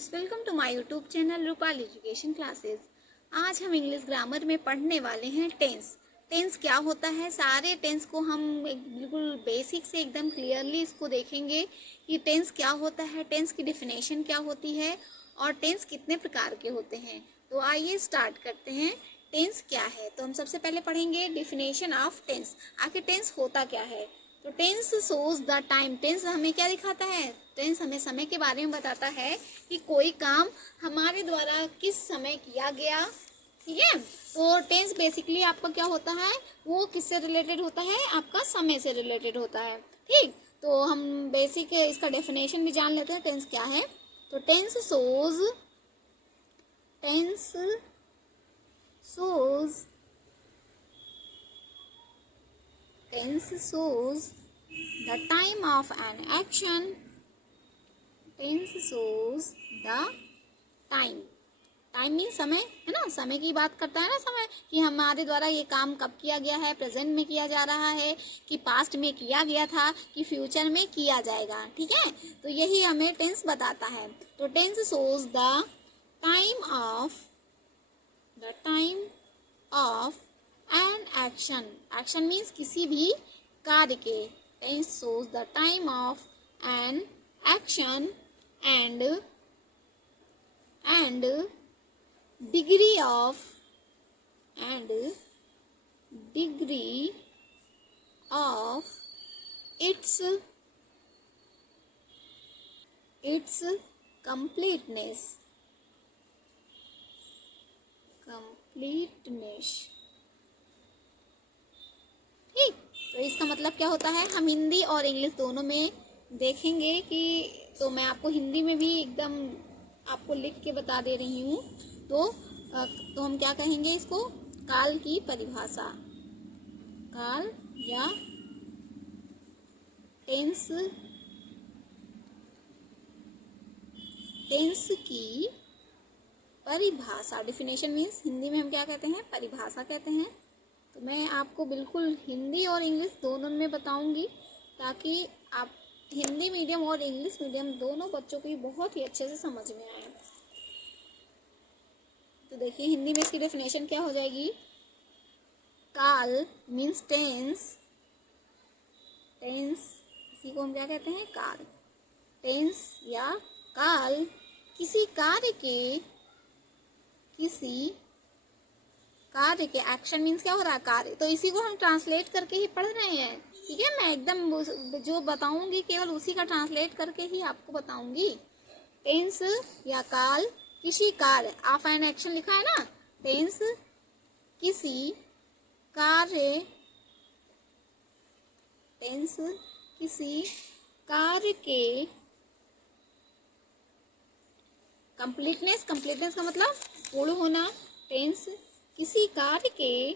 Friends, welcome to my YouTube channel Rupal education classes. आज हम English grammar में पढ़ने वाले हैं टेंस। टेंस क्या होता है, सारे टेंस को हम बिल्कुल बेसिक से एकदम क्लियरली इसको देखेंगे कि टेंस क्या होता है, टेंस की डेफिनेशन क्या होती है और टेंस कितने प्रकार के होते हैं। तो आइए स्टार्ट करते हैं। टेंस क्या है, तो हम सबसे पहले पढ़ेंगे डेफिनेशन ऑफ टेंस। आखिर टेंस होता क्या है। तो tense shows the time. Tense हमें क्या दिखाता है, टेंस हमें समय के बारे में बताता है कि कोई काम हमारे द्वारा किस समय किया गया। ठीक है, तो टेंस बेसिकली आपका क्या होता है, वो किससे रिलेटेड होता है, आपका समय से रिलेटेड होता है। ठीक, तो हम बेसिक इसका डेफिनेशन भी जान लेते हैं टेंस क्या है। तो tense shows the time of an action. Tense shows the time. Time mean समय है ना, समय की बात करता है ना, समय कि हमारे द्वारा ये काम कब किया गया है, प्रेजेंट में किया जा रहा है कि पास्ट में किया गया था कि फ्यूचर में किया जाएगा। ठीक है, तो यही हमें टेंस बताता है। तो tense shows the time of an action. Action means किसी भी कार्य के। Tense shows the time of an action and degree of its completeness. ठीक, तो इसका मतलब क्या होता है, हम हिंदी और इंग्लिश दोनों में देखेंगे कि, तो मैं आपको हिंदी में भी एकदम आपको लिख के बता दे रही हूँ। तो हम क्या कहेंगे इसको, काल की परिभाषा। काल या टेंस की परिभाषा। डेफिनेशन मीन्स हिंदी में हम क्या कहते हैं, परिभाषा कहते हैं। तो मैं आपको बिल्कुल हिंदी और इंग्लिश दोनों में बताऊंगी ताकि आप हिंदी मीडियम और इंग्लिश मीडियम दोनों बच्चों को भी बहुत ही अच्छे से समझ में आए। तो देखिए हिंदी में इसकी डेफिनेशन क्या हो जाएगी। काल मीन्स टेंस। इसी को हम क्या कहते हैं, काल। टेंस या काल किसी कार्य के एक्शन मीन्स क्या हो रहा है, कार्य। तो इसी को हम ट्रांसलेट करके ही पढ़ रहे हैं। ठीक है, मैं एकदम जो बताऊंगी केवल उसी का ट्रांसलेट करके ही आपको बताऊंगी। टेंस या काल किसी कार्य ऑफ एन एक्शन लिखा है ना, टेंस किसी कार्य के कंप्लीटनेस का मतलब पूर्ण होना। टेंस किसी कार्य के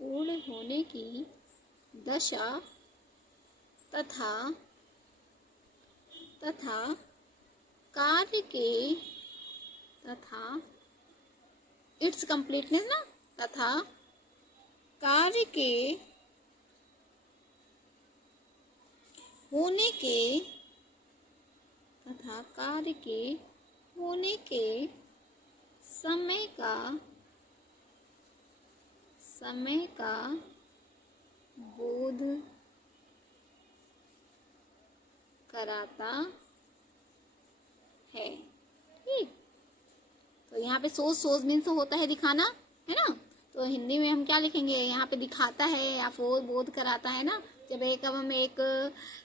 पूर्ण होने की दशा तथा कार्य के इट्स कंप्लीटनेस ना, तथा कार्य के होने के समय का बोध कराता है। ठीक, तो यहाँ पे सोज मीन्स होता है दिखाना, है ना। तो हिंदी में हम क्या लिखेंगे, यहाँ पे दिखाता है या फिर बोध कराता है ना। जब हम एक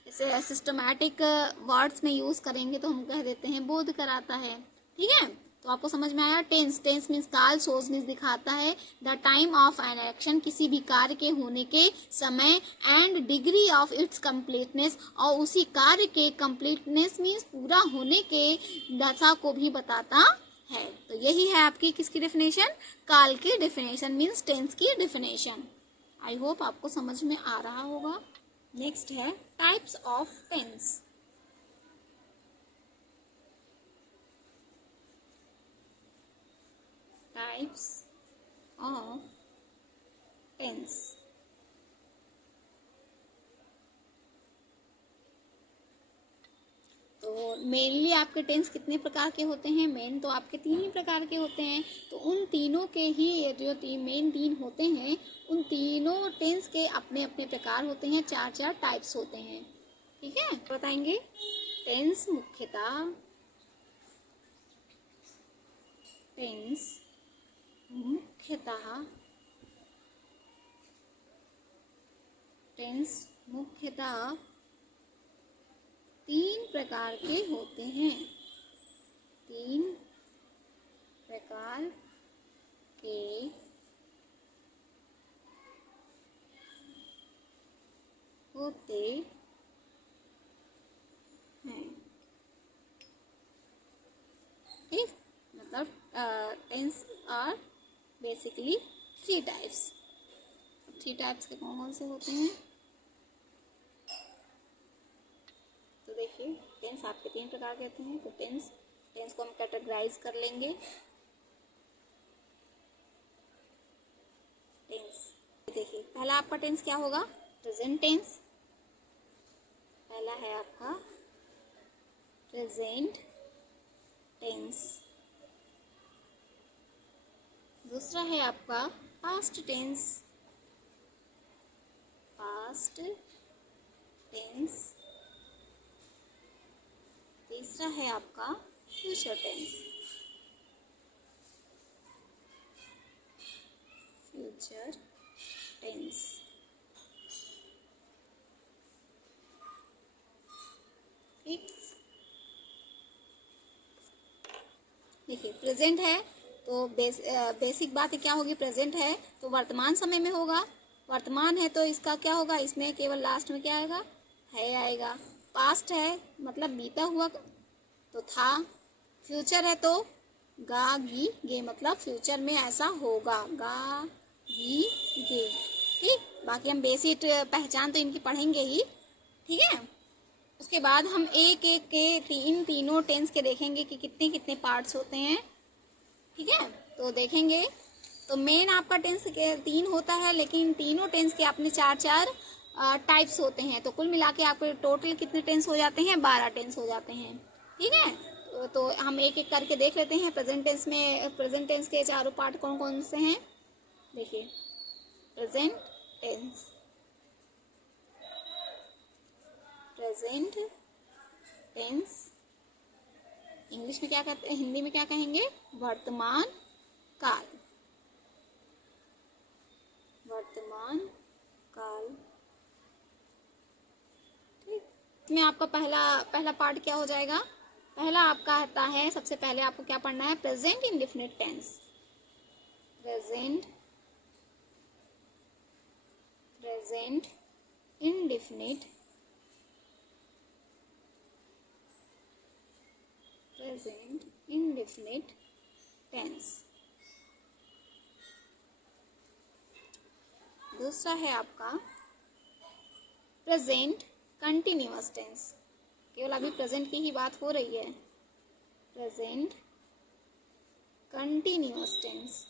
ऐसे सिस्टमैटिक वर्ड्स में यूज करेंगे तो हम कह देते हैं बोध कराता है। ठीक है, तो आपको समझ में आया। टेंस मीन्स काल, सोज मीन्स दिखाता है, the time of an action किसी भी कार्य के होने के समय, and degree of its completeness और उसी कार्य के कंप्लीटनेस मीन्स पूरा होने के दशा को भी बताता है। तो यही है आपकी किसकी डेफिनेशन, काल की डेफिनेशन मीन्स टेंस की डेफिनेशन। आई होप आपको समझ में आ रहा होगा। नेक्स्ट है types of tense. Types of tense. तो मेनली आपके टेंस कितने प्रकार के होते हैं? मेन तो आपके 3 ही प्रकार के होते हैं। तो उन तीनों के ही जो मेन 3 होते हैं, उन तीनों टेंस के अपने अपने प्रकार होते हैं, 4 टाइप्स होते हैं। ठीक है, बताएंगे। टेंस मुख्यतः टेंस मुख्यतः 3 प्रकार के होते हैं। 3 प्रकार के होते हैं। ठीक, मतलब tense are basically 3 types. 3 types के कौन कौन से होते हैं? तो देखिए, टेंस आपके 3 प्रकार के होते हैं। तो टेंस को हम कैटेगराइज कर लेंगे। टेंस देखिए, पहला आपका टेंस क्या होगा? Present tense. पहला है आपका प्रेजेंट टेंस। दूसरा है आपका पास्ट टेंस। तीसरा है आपका फ्यूचर टेंस। ठीक, देखिए प्रेजेंट है तो बेसिक बात क्या होगी? प्रेजेंट है तो वर्तमान समय में होगा। वर्तमान है तो इसका क्या होगा? इसमें केवल लास्ट में क्या आएगा? है आएगा। पास्ट है मतलब बीता हुआ तो था। फ्यूचर है तो गा गी गे मतलब फ्यूचर में ऐसा होगा। गा गी गे। ठीक, बाकी हम बेसिक पहचान तो इनकी पढ़ेंगे ही। ठीक है, उसके बाद हम एक एक के तीनों टेंस के देखेंगे कि कितने कितने पार्ट्स होते हैं। ठीक है, तो देखेंगे। तो मेन आपका टेंस के 3 होता है, लेकिन तीनों टेंस के अपने 4 टाइप्स होते हैं। तो कुल मिला के आपके टोटल कितने टेंस हो जाते हैं? 12 टेंस हो जाते हैं। ठीक है, तो हम एक एक करके देख लेते हैं। प्रेजेंट टेंस के 4 पार्ट कौन कौन से हैं? देखिए, प्रेजेंट टेंस इंग्लिश में क्या कहते हैं? हिंदी में क्या कहेंगे? वर्तमान काल। ठीक, इसमें आपका पहला पार्ट क्या हो जाएगा? पहला आपका आता है, सबसे पहले आपको क्या पढ़ना है? Present indefinite tense. Present indefinite tense. दूसरा है आपका प्रेजेंट कंटिन्यूअस टेंस। केवल अभी प्रेजेंट की ही बात हो रही है। Present continuous tense.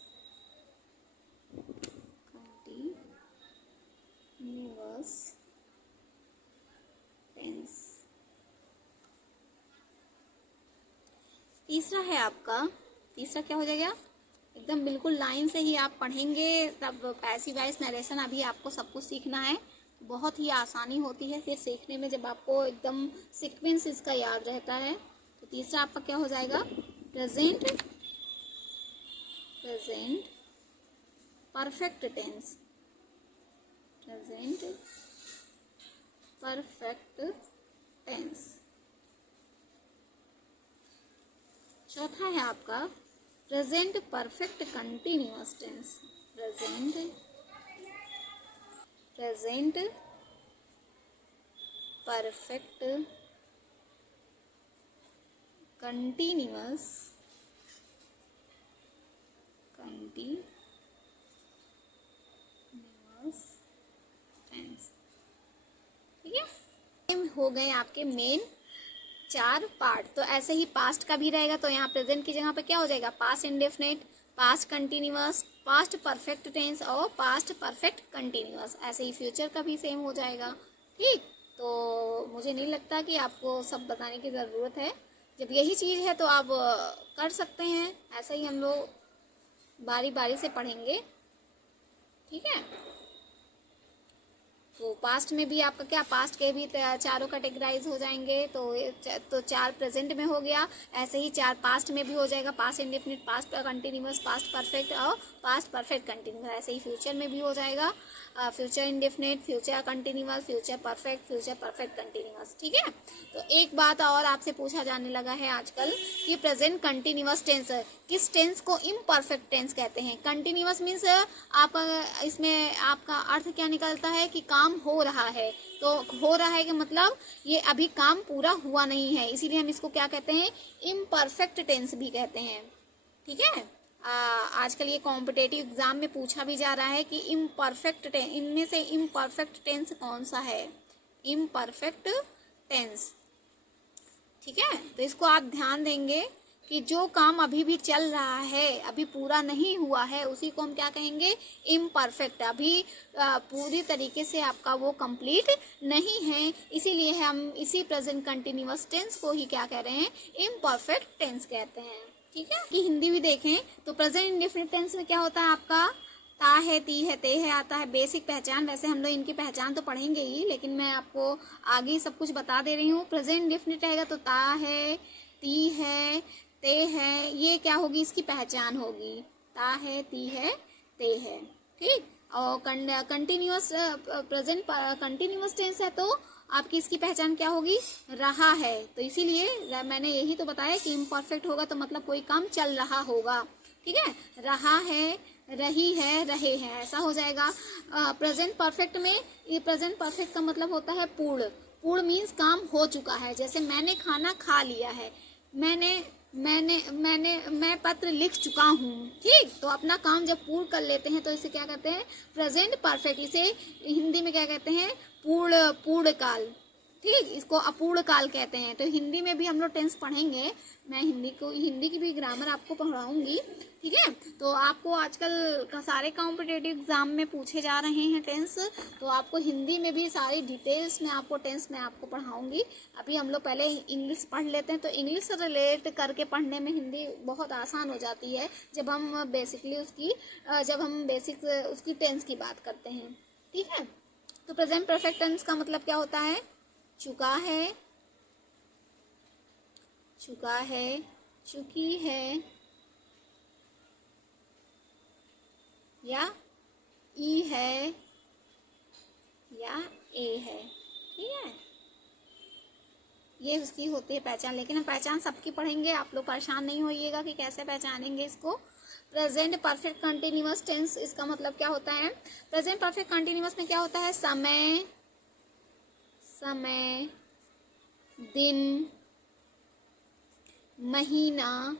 तीसरा है आपका, तीसरा क्या हो जाएगा? एकदम बिल्कुल लाइन से ही आप पढ़ेंगे, तब पैसिव वॉइस नरेशन अभी आपको सब कुछ सीखना है। बहुत ही आसानी होती है फिर सीखने में, जब आपको एकदम सीक्वेंस इसका याद रहता है। तो तीसरा आपका क्या हो जाएगा? Present perfect tense. चौथा है आपका present perfect continuous tense. Present perfect continuous tense. ठीक है, हो गए आपके मेन 4 पार्ट। तो ऐसे ही पास्ट का भी रहेगा, तो यहाँ प्रेजेंट की जगह पे क्या हो जाएगा? Past indefinite. Past continuous, past perfect tense और पास्ट परफेक्ट कंटिन्यूअस। ऐसे ही फ्यूचर का भी सेम हो जाएगा। ठीक, तो मुझे नहीं लगता कि आपको सब बताने की ज़रूरत है। जब यही चीज़ है तो आप कर सकते हैं। ऐसा ही हम लोग बारी बारी से पढ़ेंगे। ठीक है, तो पास्ट में भी आपका क्या, पास्ट के भी चारों कैटेगराइज हो जाएंगे। तो 4 प्रेजेंट में हो गया, ऐसे ही 4 पास्ट में भी हो जाएगा। Past indefinite, past continuous, past perfect और पास्ट परफेक्ट कंटिन्यूअस। ऐसे ही फ्यूचर में भी हो जाएगा, future indefinite, future continuous, future perfect continuous. ठीक है, तो एक बात और आपसे पूछा जाने लगा है आजकल कि प्रेजेंट कंटिन्यूअस टेंस किस टेंस को इम्परफेक्ट टेंस कहते हैं। कंटिन्यूअस मीन्स आपका इसमें आपका अर्थ क्या निकलता है कि काम हो रहा है। तो हो रहा है कि मतलब ये अभी काम पूरा हुआ नहीं है, इसीलिए हम इसको क्या कहते हैं, इम्परफेक्ट टेंस भी कहते हैं। ठीक है, आजकल ये कॉम्पिटेटिव एग्जाम में पूछा भी जा रहा है कि इम्परफेक्ट टेंस, इनमें से इम्परफेक्ट टेंस कौन सा है, इम्परफेक्ट टेंस। ठीक है, तो इसको आप ध्यान देंगे कि जो काम अभी भी चल रहा है, अभी पूरा नहीं हुआ है, उसी को हम क्या कहेंगे, इम्परफेक्ट। अभी पूरी तरीके से आपका वो कंप्लीट नहीं है, इसीलिए हम इसी प्रेजेंट कंटिन्यूअस टेंस को ही क्या कह रहे हैं, इम्परफेक्ट टेंस कहते हैं। ठीक है, कि हिंदी भी देखें तो प्रेजेंट इंडेफिनिट टेंस में क्या होता है आपका, ता है, ती है, ते है आता है। बेसिक पहचान, वैसे हम लोग इनकी पहचान तो पढ़ेंगे ही, लेकिन मैं आपको आगे सब कुछ बता दे रही हूँ। प्रेजेंट इंडेफिनिट रहेगा तो ता है, ती है, ते है, ये क्या होगी, इसकी पहचान होगी, ता है, ती है, ते है। ठीक, और कंटिन्यूअस प्रेजेंट कंटिन्यूअस टेंस है तो आपकी इसकी पहचान क्या होगी, रहा है। तो इसीलिए मैंने यही तो बताया कि इम्परफेक्ट होगा तो मतलब कोई काम चल रहा होगा। ठीक है, रहा है, रही है, रहे हैं, ऐसा हो जाएगा। प्रेजेंट परफेक्ट में, ये प्रेजेंट परफेक्ट का मतलब होता है पूर्ण। पूर्ण मीन्स काम हो चुका है। जैसे मैंने खाना खा लिया है, मैं पत्र लिख चुका हूँ। ठीक, तो अपना काम जब पूर्ण कर लेते हैं तो इसे क्या कहते हैं, प्रेजेंट परफेक्ट। इसे हिंदी में क्या कहते हैं, पूर्ण काल। ठीक, इसको अपूर्ण काल कहते हैं। तो हिंदी में भी हम लोग टेंस पढ़ेंगे, मैं हिंदी की भी ग्रामर आपको पढ़ाऊंगी। ठीक है, तो आपको आजकल का सारे कॉम्पिटेटिव एग्जाम में पूछे जा रहे हैं टेंस, तो आपको हिंदी में भी सारी डिटेल्स में आपको टेंस में आपको पढ़ाऊंगी। अभी हम लोग पहले इंग्लिश पढ़ लेते हैं, तो इंग्लिश से रिलेट करके पढ़ने में हिंदी बहुत आसान हो जाती है जब हम बेसिकली उसकी टेंस की बात करते हैं। ठीक है, तो प्रेजेंट परफेक्ट टेंस का मतलब क्या होता है, चुका है, चुका है, चुकी है, या ई है, या ए है। ठीक है, ये उसकी होती है पहचान। लेकिन हम पहचान सबकी पढ़ेंगे, आप लोग परेशान नहीं होइएगा कि कैसे पहचानेंगे इसको। प्रेजेंट परफेक्ट कंटिन्यूअस टेंस, इसका मतलब क्या होता है, प्रेजेंट परफेक्ट कंटिन्यूअस में क्या होता है, समय, समय, दिन, महीना,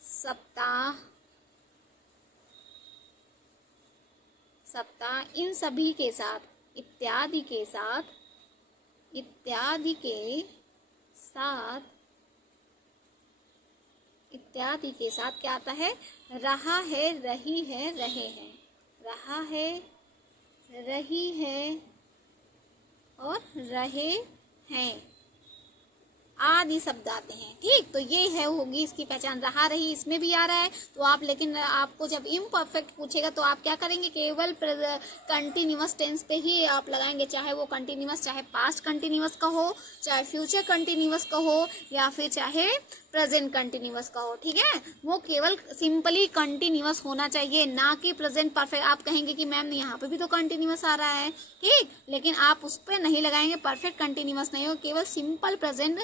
सप्ताह, इन सभी के साथ, इत्यादि के साथ, इत्यादि के साथ क्या आता है, रहा है, रही है, रहे हैं। रहा है, रही है और रहे हैं आदि शब्द आते हैं। ठीक, तो ये है होगी इसकी पहचान। रहा, रही इसमें भी आ रहा है तो आप, लेकिन आपको जब इम्परफेक्ट पूछेगा तो आप क्या करेंगे, केवल कंटिन्यूअस टेंस पे ही आप लगाएंगे, चाहे वो कंटिन्यूअस, चाहे पास्ट कंटिन्यूअस का हो, चाहे फ्यूचर कंटिन्यूअस का हो, या फिर चाहे प्रेजेंट कंटिन्यूअस का हो। ठीक है, वो केवल सिंपली कंटिन्यूअस होना चाहिए, ना कि प्रेजेंट परफेक्ट। आप कहेंगे कि मैम यहाँ पे भी तो कंटिन्यूअस आ रहा है, ठीक, लेकिन आप उस पर नहीं लगाएंगे, परफेक्ट कंटिन्यूअस नहीं हो, केवल सिंपल प्रेजेंट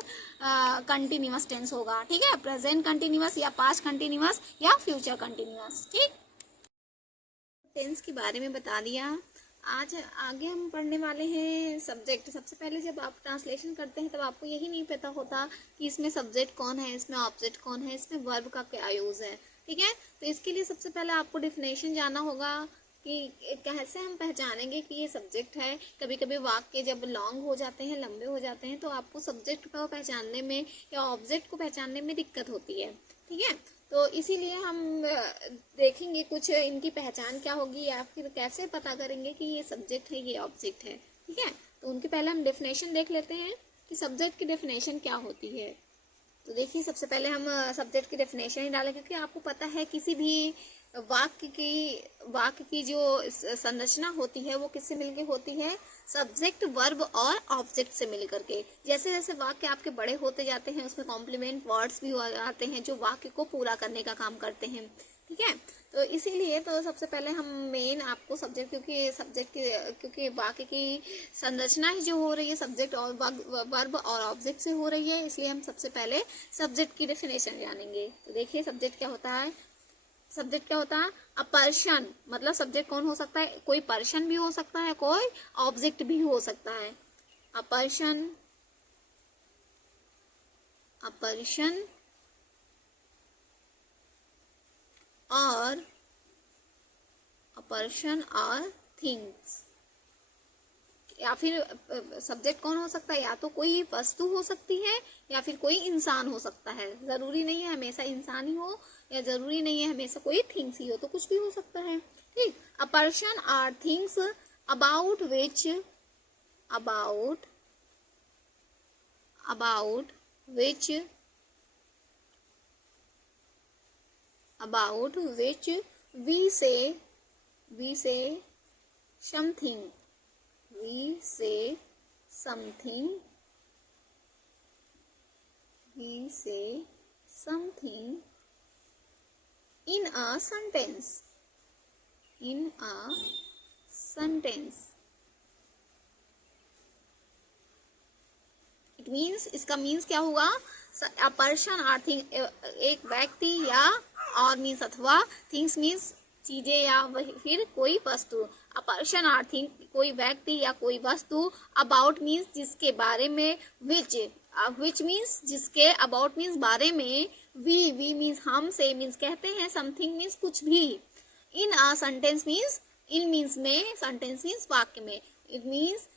कंटिन्यूअस टेंस होगा। ठीक है, प्रेजेंट कंटिन्यूअस या पास्ट कंटिन्यूअस या फ्यूचर कंटिन्यूअस। ठीक, टेंस के बारे में बता दिया। आज आगे हम पढ़ने वाले हैं सब्जेक्ट। सबसे पहले जब आप ट्रांसलेशन करते हैं तब आपको यही नहीं पता होता कि इसमें सब्जेक्ट कौन है, इसमें ऑब्जेक्ट कौन है, इसमें वर्ब का क्या यूज़ है। ठीक है, तो इसके लिए सबसे पहले आपको डिफिनेशन जानना होगा कि कैसे हम पहचानेंगे कि ये सब्जेक्ट है। कभी कभी वाक्य जब लॉन्ग हो जाते हैं, लंबे हो जाते हैं, तो आपको सब्जेक्ट को पहचानने में या ऑब्जेक्ट को पहचानने में दिक्कत होती है। ठीक है, तो इसीलिए हम देखेंगे कुछ इनकी पहचान क्या होगी, या फिर कैसे पता करेंगे कि ये सब्जेक्ट है ये ऑब्जेक्ट है। ठीक है, तो उनकी पहले हम डेफिनेशन देख लेते हैं कि सब्जेक्ट की डेफिनेशन क्या होती है। तो देखिए, सबसे पहले हम सब्जेक्ट की डेफिनेशन ही डालें, क्योंकि आपको पता है किसी भी वाक्य की जो संरचना होती है वो किससे मिलकर होती है, सब्जेक्ट, वर्ब और ऑब्जेक्ट से मिलकर के। जैसे जैसे वाक्य आपके बड़े होते जाते हैं उसमें कॉम्प्लीमेंट वर्ड्स भी आते हैं जो वाक्य को पूरा करने का काम करते हैं। ठीक है, तो इसीलिए तो सबसे पहले हम मेन आपको सब्जेक्ट, क्योंकि वाक्य की संरचना ही जो हो रही है सब्जेक्ट और वर्ब और ऑब्जेक्ट से हो रही है, इसलिए हम सबसे पहले सब्जेक्ट की डेफिनेशन जानेंगे। तो देखिए, सब्जेक्ट क्या होता है। सब्जेक्ट क्या होता है, अ पर्सन, मतलब सब्जेक्ट कौन हो सकता है, कोई पर्सन भी हो सकता है, कोई ऑब्जेक्ट भी हो सकता है। अ पर्सन, और अ पर्सन और थिंग्स। या फिर सब्जेक्ट कौन हो सकता है, या तो कोई वस्तु हो सकती है या फिर कोई इंसान हो सकता है। जरूरी नहीं है हमेशा इंसान ही हो, या जरूरी नहीं है हमेशा कोई थिंग्स ही हो, तो कुछ भी हो सकता है। ठीक, a person or things about which about which we say something in a sentence. It means, इसका मीन्स क्या होगा, अ पर्सन आर थिंग, एक व्यक्ति या और मीन्स अथवा, थिंग्स मीन्स चीजें या फिर कोई वस्तु। अ पर्सन आर थिंग, कोई व्यक्ति या कोई वस्तु। अबाउट मीन्स जिसके बारे में, विच मीन्स जिसके, अबाउट मीन्स बारे में, वी मीन्स हम, से मीन्स कहते हैं, समथिंग मीन्स कुछ भी। In a sentence means, in means में, सेंटेंस मीन्स वाक्य में। इट मीन्स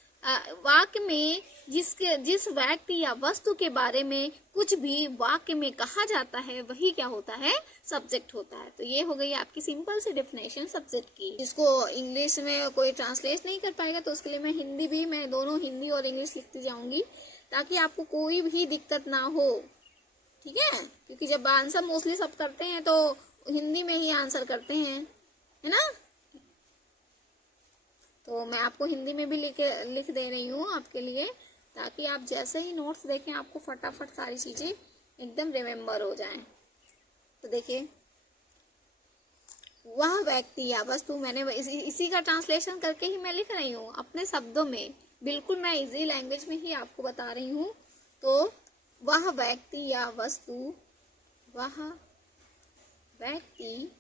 वाक्य में जिस व्यक्ति या वस्तु के बारे में कुछ भी वाक्य में कहा जाता है वही क्या होता है, सब्जेक्ट होता है। तो ये हो गई आपकी सिंपल सी डेफिनेशन सब्जेक्ट की। जिसको इंग्लिश में कोई ट्रांसलेट नहीं कर पाएगा तो उसके लिए मैं दोनों हिंदी और इंग्लिश लिखती जाऊंगी, ताकि आपको कोई भी दिक्कत ना हो। ठीक है, क्योंकि जब आंसर मोस्टली सब करते हैं तो हिंदी में ही आंसर करते हैं, है ना। तो मैं आपको हिंदी में भी लिख दे रही हूँ आपके लिए, ताकि आप जैसे ही नोट्स देखें आपको फटाफट सारी चीजें एकदम रिमेम्बर हो जाएं। तो देखिए, वह व्यक्ति या वस्तु, मैंने इसी का ट्रांसलेशन करके ही मैं लिख रही हूँ अपने शब्दों में, बिल्कुल मैं इजी लैंग्वेज में ही आपको बता रही हूँ। तो वह व्यक्ति या वस्तु, वह व्यक्ति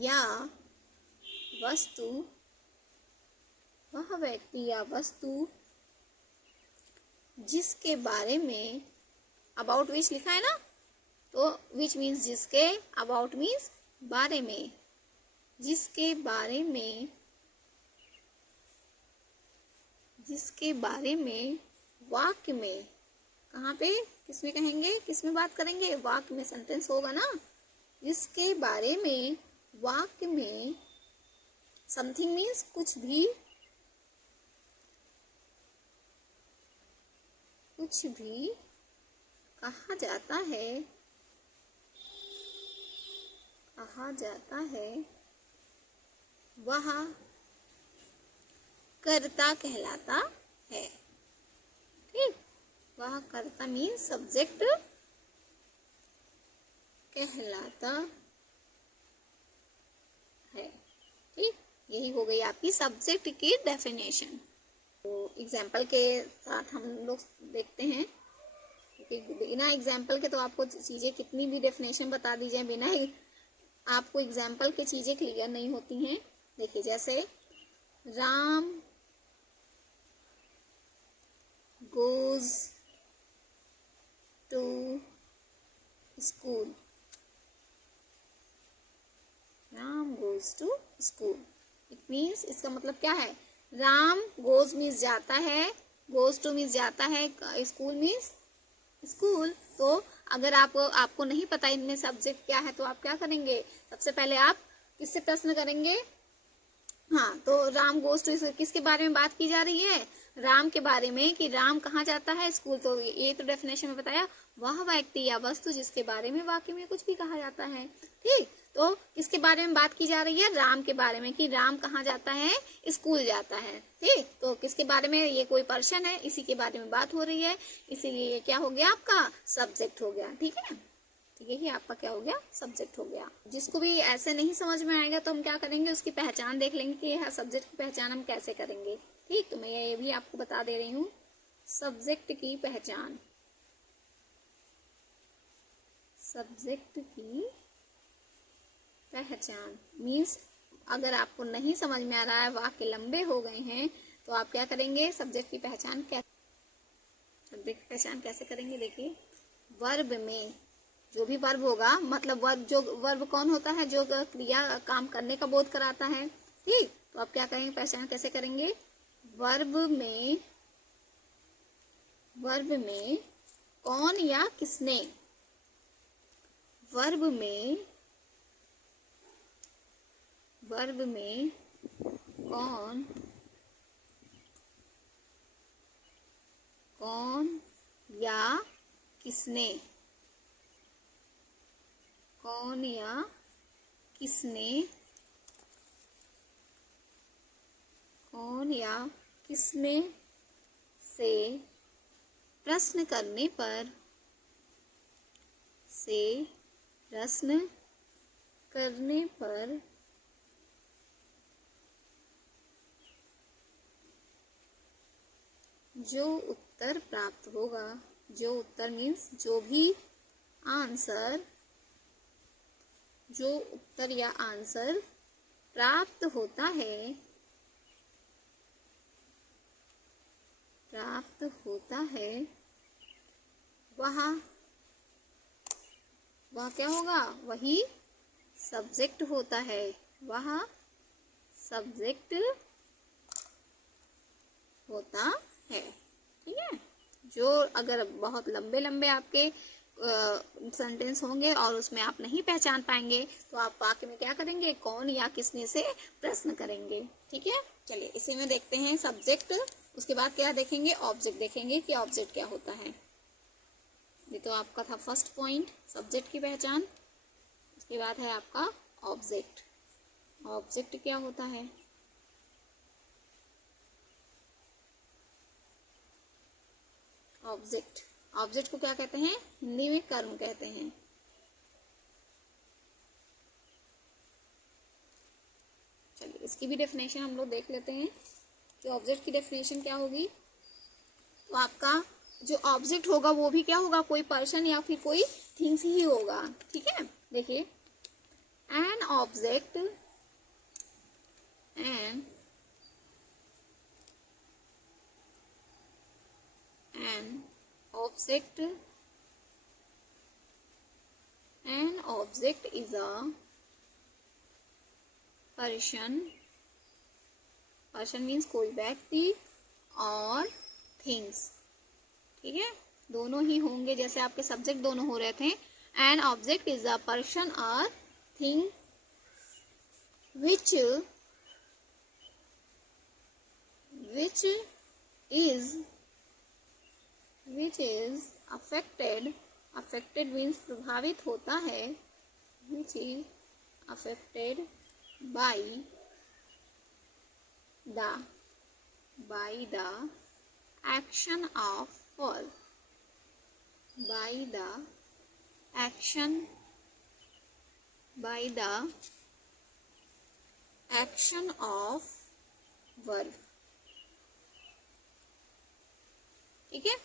या वस्तु, वह व्यक्ति या वस्तु जिसके बारे में, अबाउट विच लिखा है ना, तो विच मीन्स जिसके, अबाउट मीन्स बारे में, जिसके बारे में वाक्य में, कहाँ पे, किसमें कहेंगे, किसमें बात करेंगे, वाक्य में, सेंटेंस होगा ना। जिसके बारे में वाक्य में, समथिंग मीन्स कुछ भी कहा जाता है, वह कर्ता कहलाता है। ठीक, वह कर्ता मीन्स सब्जेक्ट कहलाता है। ठीक, यही हो गई आपकी सब्जेक्ट की डेफिनेशन। तो एग्जाम्पल के साथ हम लोग देखते हैं, क्योंकि बिना एग्जाम्पल के तो आपको चीज़ें कितनी भी डेफिनेशन बता दी जाए, बिना आपको एग्जाम्पल की चीज़ें क्लियर नहीं होती हैं। देखिए, जैसे Ram goes to school, Ram goes to school, it means, इसका मतलब क्या है, राम गोज मीन्स जाता है, गोज टू मीन्स जाता है, स्कूल मीन्स स्कूल। तो अगर आपको नहीं पता इनमें सब्जेक्ट क्या है तो आप क्या करेंगे, सबसे पहले आप किससे प्रश्न करेंगे। हाँ, तो राम गोस टू, किसके बारे में बात की जा रही है, राम के बारे में, कि राम कहाँ जाता है, स्कूल। तो ये तो डेफिनेशन में बताया, वह व्यक्ति या वस्तु जिसके बारे में वाक्य में कुछ भी कहा जाता है। ठीक, तो किसके बारे में बात की जा रही है, राम के बारे में, कि राम कहाँ जाता है, स्कूल जाता है। ठीक, तो किसके बारे में, ये कोई पर्सन है, इसी के बारे में बात हो रही है, इसीलिए ये क्या हो गया, आपका सब्जेक्ट हो गया। ठीक है, यही आपका क्या हो गया, सब्जेक्ट हो गया। जिसको भी ऐसे नहीं समझ में आएगा तो हम क्या करेंगे, उसकी पहचान देख लेंगे कि यह सब्जेक्ट की पहचान हम कैसे करेंगे। ठीक, तो मैं ये भी आपको बता दे रही हूँ, सब्जेक्ट की पहचान। सब्जेक्ट की पहचान मीन्स अगर आपको नहीं समझ में आ रहा है, वाक्य लंबे हो गए हैं, तो आप क्या करेंगे, सब्जेक्ट की पहचान सब्जेक्ट की पहचान कैसे करेंगे। देखिए, वर्ब में जो भी वर्ब होगा, मतलब वर्ब कौन होता है, जो क्रिया काम करने का बोध कराता है। ठीक, तो आप क्या करेंगे, पहचान कैसे करेंगे, वर्ब में कौन या किसने, वर्ब में कौन या किसने, कौन या किसने से प्रश्न करने पर जो उत्तर प्राप्त होगा, जो उत्तर मीन्स जो भी आंसर, जो उत्तर या आंसर प्राप्त होता है, वह क्या होगा, वही सब्जेक्ट होता है, वह सब्जेक्ट होता है। ठीक है, जो अगर बहुत लंबे लंबे आपके सेंटेंस होंगे और उसमें आप नहीं पहचान पाएंगे, तो आप वाक्य में क्या करेंगे, कौन या किसने से प्रश्न करेंगे। ठीक है, चलिए इसी में देखते हैं सब्जेक्ट, उसके बाद क्या देखेंगे, ऑब्जेक्ट देखेंगे कि ऑब्जेक्ट क्या होता है। ये तो आपका था फर्स्ट पॉइंट, सब्जेक्ट की पहचान। उसके बाद है आपका ऑब्जेक्ट। ऑब्जेक्ट क्या होता है, ऑब्जेक्ट को क्या कहते हैं, हिंदी में कर्म कहते हैं। चलिए इसकी भी डेफिनेशन हम लोग देख लेते हैं कि ऑब्जेक्ट की डेफिनेशन क्या होगी। तो आपका जो ऑब्जेक्ट होगा वो भी क्या होगा, कोई पर्सन या फिर कोई थिंग्स ही होगा। ठीक है, देखिए, an object is a person means कोई व्यक्ति और थिंग्स। ठीक है, दोनों ही होंगे, जैसे आपके सब्जेक्ट दोनों हो रहे थे। An object is a person और thing which is affected means प्रभावित होता है, which is affected by the action of verb, by the action of verb। ठीक है,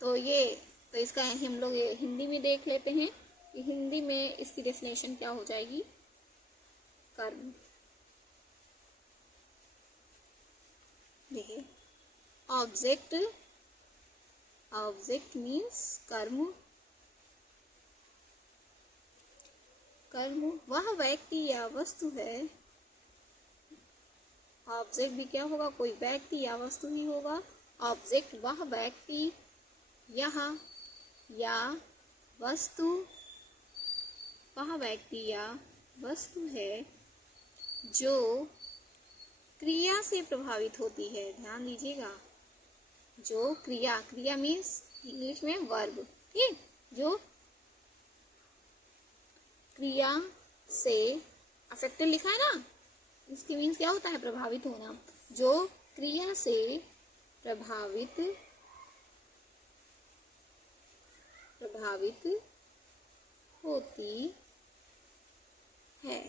तो इसका हम लोग हिंदी में देख लेते हैं कि हिंदी में इसकी डेफिनेशन क्या हो जाएगी, कर्म। देखिए, ऑब्जेक्ट मीन्स कर्म वह व्यक्ति या वस्तु है। ऑब्जेक्ट भी क्या होगा, कोई व्यक्ति या वस्तु ही होगा। ऑब्जेक्ट वह व्यक्ति, यह या वस्तु वह व्यक्ति या वस्तु है जो क्रिया से प्रभावित होती है। ध्यान दीजिएगा, जो क्रिया, क्रिया मीन्स इंग्लिश में वर्ब, ठीक, जो क्रिया से, अफेक्टेड लिखा है ना, इसकी मीन्स क्या होता है, प्रभावित होना। जो क्रिया से प्रभावित होती है।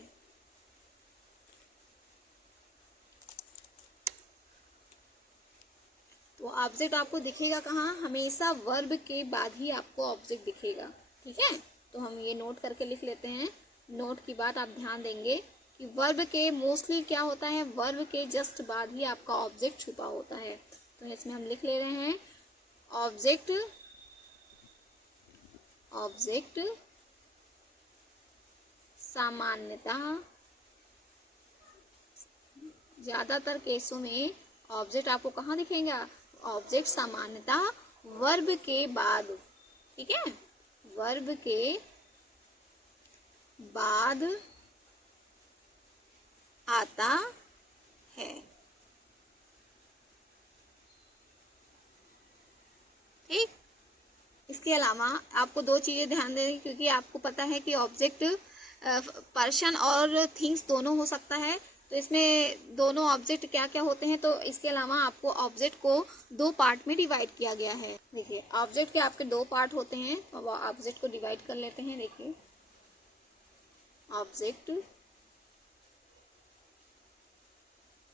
तो ऑब्जेक्ट आपको दिखेगा कहाँ, हमेशा वर्ब के बाद ही आपको ऑब्जेक्ट दिखेगा, ठीक है। तो हम ये नोट करके लिख लेते हैं। नोट की बात आप ध्यान देंगे कि वर्ब के मोस्टली क्या होता है, वर्ब के जस्ट बाद ही आपका ऑब्जेक्ट छुपा होता है। तो इसमें हम लिख ले रहे हैं ऑब्जेक्ट, ऑब्जेक्ट सामान्यतः, ज्यादातर केसों में ऑब्जेक्ट आपको कहाँ दिखेगा, ऑब्जेक्ट सामान्यतः वर्ब के बाद, ठीक है, वर्ब के बाद आता है, ठीक। इसके अलावा आपको दो चीजें ध्यान देनी, क्योंकि आपको पता है कि ऑब्जेक्ट पर्सन और थिंग्स दोनों हो सकता है। तो इसमें दोनों ऑब्जेक्ट क्या क्या होते हैं, तो इसके अलावा आपको ऑब्जेक्ट को दो पार्ट में डिवाइड किया गया है। देखिए ऑब्जेक्ट के आपके दो पार्ट होते हैं, अब ऑब्जेक्ट को डिवाइड कर लेते हैं। देखिए ऑब्जेक्ट,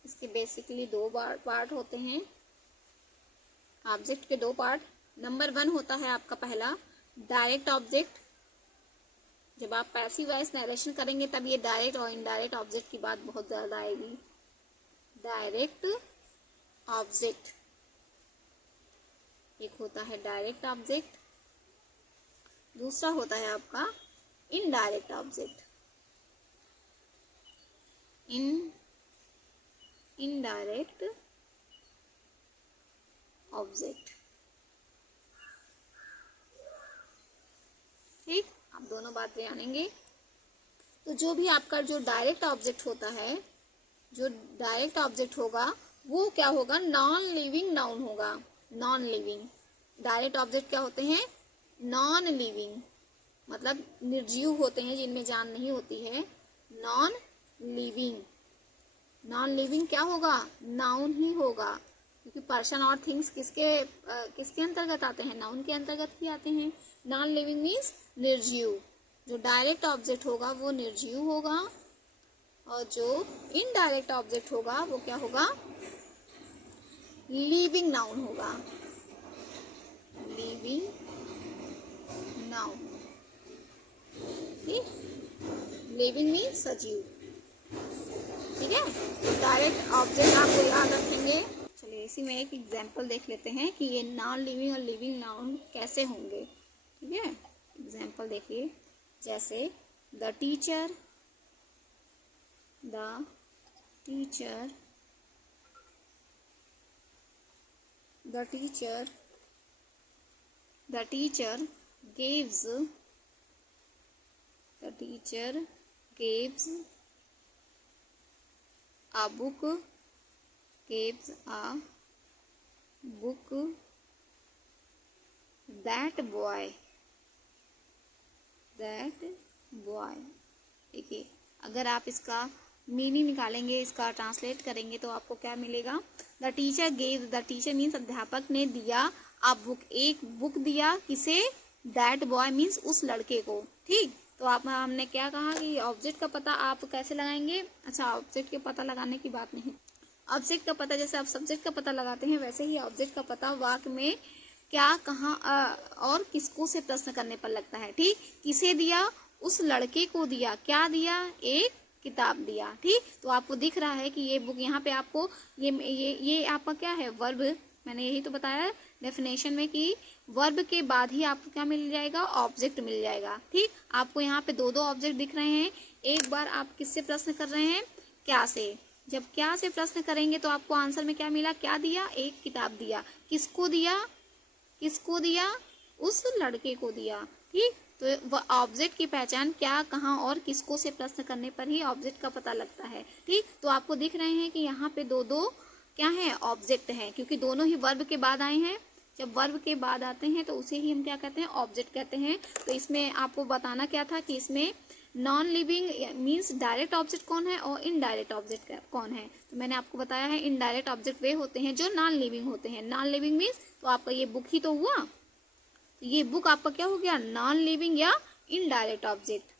इसके बेसिकली दो पार्ट होते हैं। ऑब्जेक्ट के दो पार्ट, नंबर 1 होता है आपका पहला डायरेक्ट ऑब्जेक्ट। जब आप पैसिव वॉइस नरेशन करेंगे तब ये डायरेक्ट और इनडायरेक्ट ऑब्जेक्ट की बात बहुत ज्यादा आएगी। डायरेक्ट ऑब्जेक्ट एक होता है डायरेक्ट ऑब्जेक्ट, दूसरा होता है आपका इनडायरेक्ट ऑब्जेक्ट। इनडायरेक्ट ऑब्जेक्ट, ठीक, आप दोनों बातें जानेंगे। तो जो भी आपका जो डायरेक्ट ऑब्जेक्ट होता है, जो डायरेक्ट ऑब्जेक्ट होगा वो क्या होगा, नॉन लिविंग नाउन होगा। नॉन लिविंग डायरेक्ट ऑब्जेक्ट क्या होते हैं, नॉन लिविंग, मतलब निर्जीव होते हैं, जिनमें जान नहीं होती है। नॉन लिविंग, नॉन लिविंग क्या होगा, नाउन ही होगा, क्योंकि पर्सन और थिंग्स किसके अंतर्गत आते हैं, नाउन के अंतर्गत ही आते हैं। नॉन लिविंग मीन्स निर्जीव। जो डायरेक्ट ऑब्जेक्ट होगा वो निर्जीव होगा, और जो इनडायरेक्ट ऑब्जेक्ट होगा वो क्या होगा, लिविंग नाउन होगा। लिविंग नाउन, ठीक, लिविंग मीन्स सजीव, ठीक है। डायरेक्ट ऑब्जेक्ट आपको याद रखेंगे। चलिए इसी में एक एग्जाम्पल देख लेते हैं कि ये नॉन लिविंग और लिविंग नाउन कैसे होंगे, ठीक है। एग्जाम्पल देखिए, जैसे the teacher, the teacher, the teacher, the teacher gives, the teacher gives a book, gives a book that boy, that boy। देखिए अगर आप इसका मीनिंग निकालेंगे, इसका ट्रांसलेट करेंगे तो आपको क्या मिलेगा, the teacher gave, the teacher means अध्यापक ने दिया, आप बुक, एक बुक दिया, किसे, दैट बॉय मीन्स उस लड़के को, ठीक। तो आप हमने क्या कहा कि ऑब्जेक्ट का पता आप कैसे लगाएंगे, अच्छा ऑब्जेक्ट के पता लगाने की बात नहीं, ऑब्जेक्ट का पता जैसे आप सब्जेक्ट का पता लगाते हैं वैसे ही ऑब्जेक्ट का पता वाक्य में क्या, कहाँ और किसको से प्रश्न करने पर लगता है, ठीक। किसे दिया, उस लड़के को दिया, क्या दिया, एक किताब दिया, ठीक। तो आपको दिख रहा है कि ये बुक, यहाँ पे आपको ये आपका क्या है, वर्ब। मैंने यही तो बताया डेफिनेशन में कि वर्ब के बाद ही आपको क्या मिल जाएगा, ऑब्जेक्ट मिल जाएगा, ठीक। आपको यहाँ पे दो ऑब्जेक्ट दिख रहे हैं। एक बार आप किससे प्रश्न कर रहे हैं, क्या से। जब क्या से प्रश्न करेंगे तो आपको आंसर में क्या मिला, क्या दिया, एक किताब दिया। किसको दिया, किसको दिया, उस लड़के को दिया, ठीक, तो वह ऑब्जेक्ट की पहचान क्या, कहाँ और किसको से प्रश्न करने पर ही ऑब्जेक्ट का पता लगता है। ठीक, तो आपको दिख रहे हैं कि यहाँ पे दो दो क्या है, ऑब्जेक्ट है, क्योंकि दोनों ही वर्ब के बाद आए हैं। जब वर्ब के बाद आते हैं तो उसे ही हम क्या कहते हैं, ऑब्जेक्ट कहते हैं। तो इसमें आपको बताना क्या था कि इसमें non living means direct object कौन है और इनडायरेक्ट ऑब्जेक्ट कौन है। तो मैंने आपको बताया है इनडायरेक्ट ऑब्जेक्ट वे होते हैं जो नॉन लिविंग होते हैं। नॉन लिविंग मीन्स तो आपका ये बुक ही तो हुआ, तो ये बुक आपका क्या हो गया, नॉन लिविंग या इनडायरेक्ट ऑब्जेक्ट।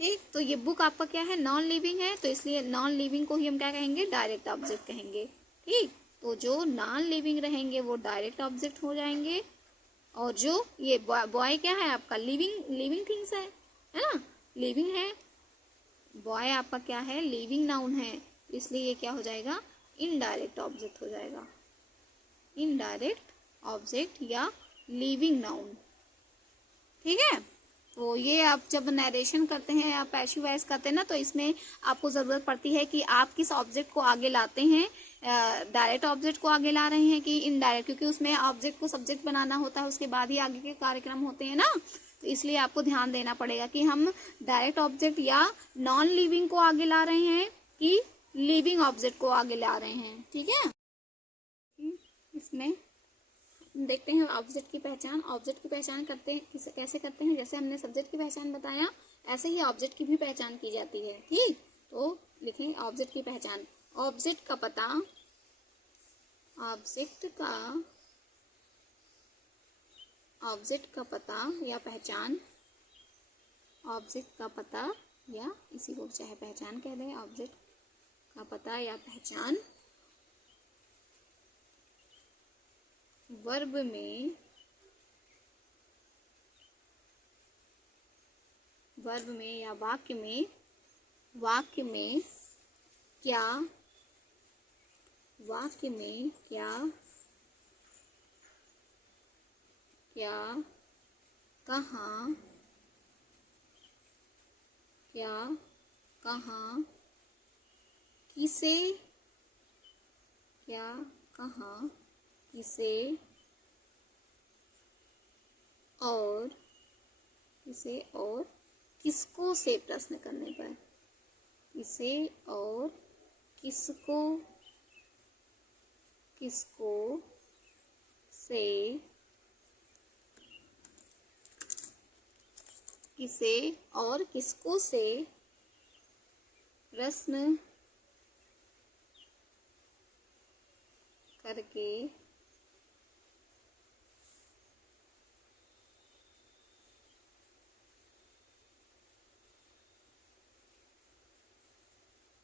ठीक, तो ये बुक आपका क्या है, नॉन लिविंग है, तो इसलिए नॉन लिविंग को ही हम क्या कहेंगे, डायरेक्ट ऑब्जेक्ट कहेंगे। ठीक, तो जो नॉन लिविंग रहेंगे वो डायरेक्ट ऑब्जेक्ट हो जाएंगे, और जो ये बॉय क्या है आपका, लिविंग लिविंग थिंग्स है ना, लिविंग है। बॉय आपका क्या है, लिविंग नाउन है, इसलिए ये क्या हो जाएगा, इनडायरेक्ट ऑब्जेक्ट हो जाएगा, इनडायरेक्ट ऑब्जेक्ट या लिविंग नाउन। ठीक है, तो ये आप जब नरेशन करते हैं या पैसिव वॉइस करते हैं ना, तो इसमें आपको जरूरत पड़ती है कि आप किस ऑब्जेक्ट को आगे लाते हैं, डायरेक्ट ऑब्जेक्ट को आगे ला रहे हैं कि इनडायरेक्ट, क्योंकि उसमें ऑब्जेक्ट को सब्जेक्ट बनाना होता है, उसके बाद ही आगे के कार्यक्रम होते हैं ना। तो इसलिए आपको ध्यान देना पड़ेगा कि हम डायरेक्ट ऑब्जेक्ट या नॉन लिविंग को आगे ला रहे हैं कि लिविंग ऑब्जेक्ट को आगे ला रहे हैं। ठीक है, इसमें देखते हैं ऑब्जेक्ट की पहचान। ऑब्जेक्ट की पहचान करते हैं, कैसे करते हैं, जैसे हमने सब्जेक्ट की पहचान बताया ऐसे ही ऑब्जेक्ट की भी पहचान की जाती है। ठीक, तो लिखें ऑब्जेक्ट की पहचान। ऑब्जेक्ट का पता, ऑब्जेक्ट का पता या पहचान, ऑब्जेक्ट का पता या इसी को चाहे पहचान कह दें, ऑब्जेक्ट का पता या पहचान वर्ब में या वाक्य में क्या, कहाँ, किसे और किसको से प्रश्न करने पर, किसे और किसको से, किसे और किसको से प्रश्न करके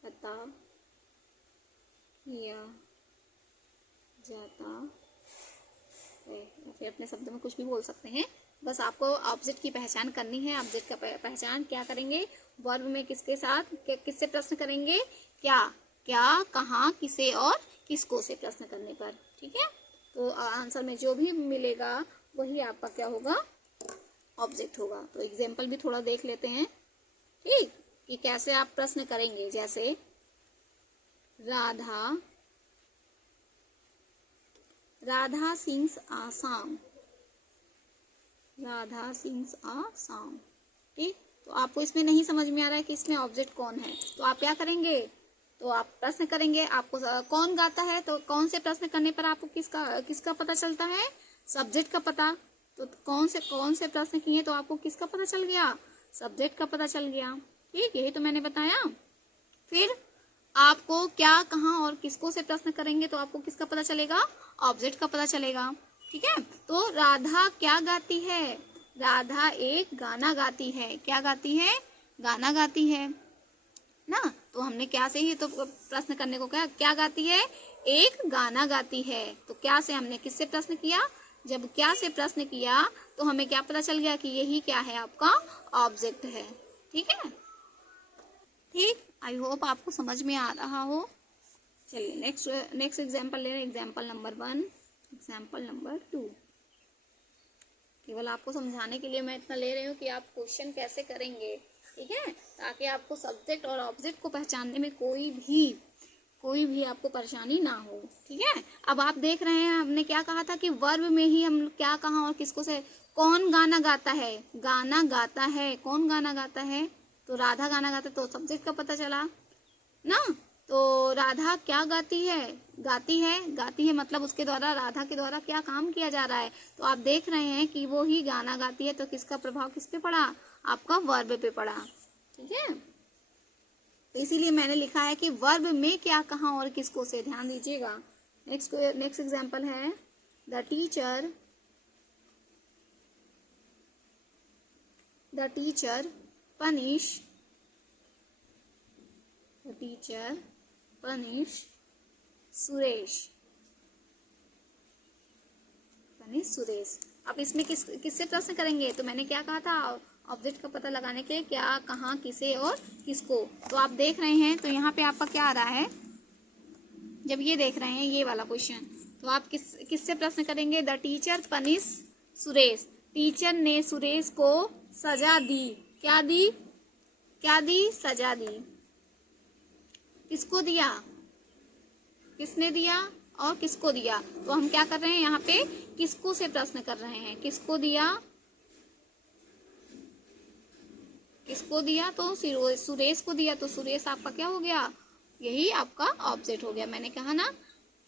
पता किया जाता है, या फिर अपने शब्द में कुछ भी बोल सकते हैं। बस आपको ऑब्जेक्ट की पहचान करनी है। ऑब्जेक्ट का पहचान क्या करेंगे, वर्ब में किसके साथ, किससे प्रश्न करेंगे, क्या, कहाँ, किसे और किसको से प्रश्न करने पर। ठीक है, तो आंसर में जो भी मिलेगा वही आपका क्या होगा, ऑब्जेक्ट होगा। तो एग्जाम्पल भी थोड़ा देख लेते हैं, ठीक, कि कैसे आप प्रश्न करेंगे। जैसे राधा सिंग्स अ सॉन्ग, ठीक, तो आपको इसमें नहीं समझ में आ रहा है कि इसमें ऑब्जेक्ट कौन है, तो आप क्या करेंगे, तो आप प्रश्न करेंगे। आपको कौन गाता है, तो कौन से प्रश्न करने पर आपको किसका पता चलता है, सब्जेक्ट का पता। तो कौन से प्रश्न किए तो आपको किसका पता चल गया, सब्जेक्ट का पता चल गया। ठीक, यही तो मैंने बताया। फिर आपको क्या, कहाँ और किसको से प्रश्न करेंगे तो आपको किसका पता चलेगा, ऑब्जेक्ट का पता चलेगा। ठीक है, तो राधा क्या गाती है, राधा एक गाना गाती है, क्या गाती है, गाना गाती है ना। तो हमने क्या से ही तो प्रश्न करने को कहा, क्या गाती है, एक गाना गाती है। तो क्या से हमने किससे प्रश्न किया, जब क्या से प्रश्न किया तो हमें क्या पता चल गया कि यही क्या है, आपका ऑब्जेक्ट है। ठीक है, ठीक, आई होप आपको समझ में आ रहा हो। चलिए नेक्स्ट एग्जाम्पल ले रहे हैं, एग्जाम्पल नंबर 1, एग्जाम्पल नंबर 2। केवल आपको समझाने के लिए मैं इतना ले रही हूँ कि आप क्वेश्चन कैसे करेंगे। ठीक है, ताकि आपको सब्जेक्ट और ऑब्जेक्ट को पहचानने में कोई भी आपको परेशानी ना हो। ठीक है, अब आप देख रहे हैं हमने क्या कहा था कि वर्ब में ही हम क्या, कहाँ और किसको से कौन गाना गाता है, गाना गाता है, कौन गाना गाता है, तो राधा गाना गाता है, तो सब्जेक्ट का पता चला ना। तो राधा क्या गाती है, गाती है, गाती है मतलब उसके द्वारा, राधा के द्वारा क्या काम किया जा रहा है, तो आप देख रहे हैं कि वो ही गाना गाती है, तो किसका प्रभाव किस पे पड़ा, आपका वर्ब पे पड़ा। ठीक है, तो इसीलिए मैंने लिखा है कि वर्ब में क्या, कहाँ और किसको से, ध्यान दीजिएगा। नेक्स्ट एग्जाम्पल है द टीचर पनिश सुरेश। अब इसमें किससे प्रश्न करेंगे, तो मैंने क्या कहा था, ऑब्जेक्ट का पता लगाने के क्या, कहाँ, किसे और किसको। तो आप देख रहे हैं, तो यहाँ पे आपका क्या आ रहा है, जब ये देख रहे हैं ये वाला क्वेश्चन, तो आप किससे प्रश्न करेंगे, the teacher punish Suresh. Teacher ने सुरेश को सजा दी, क्या दी, सजा दी। किसको दिया, किसने दिया और किसको दिया, तो हम क्या कर रहे हैं यहाँ पे, किसको से प्रश्न कर रहे हैं, किसको दिया, तो सुरेश को दिया, तो सुरेश आपका क्या हो गया, यही आपका ऑब्जेक्ट हो गया। मैंने कहा ना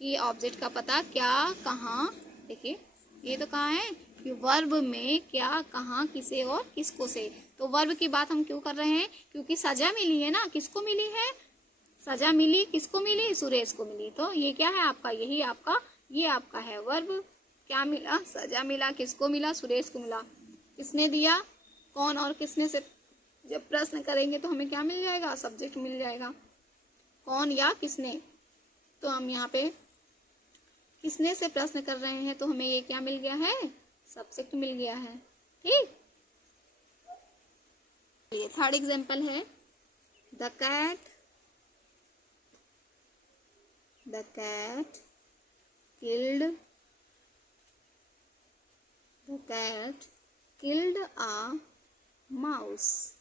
कि ऑब्जेक्ट का पता क्या, कहाँ, देखिए ये तो कहाँ है कि वर्ब में क्या, कहाँ, किसे और किसको से। तो वर्ब की बात हम क्यों कर रहे हैं, क्योंकि सजा मिली है ना, किसको मिली है, सजा मिली, किसको मिली, सुरेश को मिली। तो ये क्या है आपका, यही आपका, ये आपका है वर्ब। क्या मिला, सजा मिला, किसको मिला, सुरेश को मिला। किसने दिया, कौन और किसने से जब प्रश्न करेंगे तो हमें क्या मिल जाएगा, सब्जेक्ट मिल जाएगा, कौन या किसने। तो हम यहाँ पे किसने से प्रश्न कर रहे हैं, तो हमें ये क्या मिल गया है, सब्जेक्ट मिल गया है। ठीक, ये थर्ड एग्जाम्पल है the cat killed a mouse।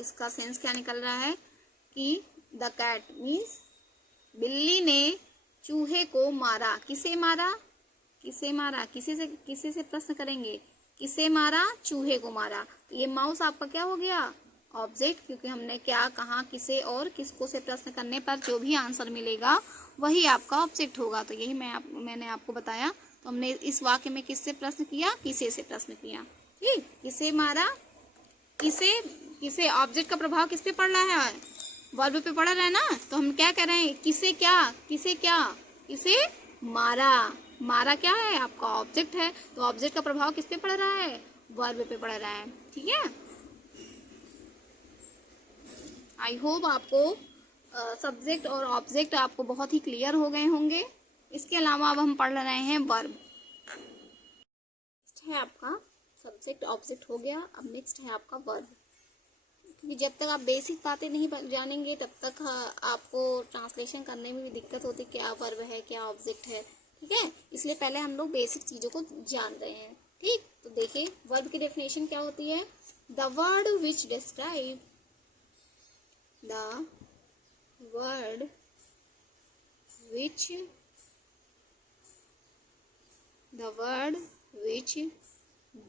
इसका सेंस क्या निकल रहा है कि द कैट मीन्स बिल्ली ने चूहे को मारा। किसे मारा, किसी से प्रश्न करेंगे, किसे मारा, चूहे को मारा। तो ये माउस आपका क्या हो गया, ऑब्जेक्ट, क्योंकि हमने क्या, कहाँ, किसे और किसको से प्रश्न करने पर जो भी आंसर मिलेगा वही आपका ऑब्जेक्ट होगा। तो यही मैंने आपको बताया। तो हमने इस वाक्य में किससे प्रश्न किया, किसे से प्रश्न किया। ठीक, किसे मारा, किसे ऑब्जेक्ट का प्रभाव किस पे पड़ रहा है, वर्ब पे पड़ रहा है ना। तो हम क्या कर रहे हैं, किसे मारा क्या है, आपका ऑब्जेक्ट है। तो ऑब्जेक्ट का प्रभाव किस पे पड़ रहा है, वर्ब पे पड़ रहा है। ठीक है, आई होप आपको सब्जेक्ट और ऑब्जेक्ट आपको बहुत ही क्लियर हो गए होंगे। इसके अलावा अब हम पढ़ रहे हैं वर्ब। नेक्स्ट है आपका सब्जेक्ट, ऑब्जेक्ट हो गया। अब नेक्स्ट है आपका वर्ब, क्योंकि जब तक आप बेसिक बातें नहीं जानेंगे तब तक आपको ट्रांसलेशन करने में भी दिक्कत होती, क्या वर्ब है, क्या ऑब्जेक्ट है। ठीक है, इसलिए पहले हम लोग बेसिक चीज़ों को जान रहे हैं। ठीक, तो देखिए वर्ब की डेफिनेशन क्या होती है, the word which describe the word which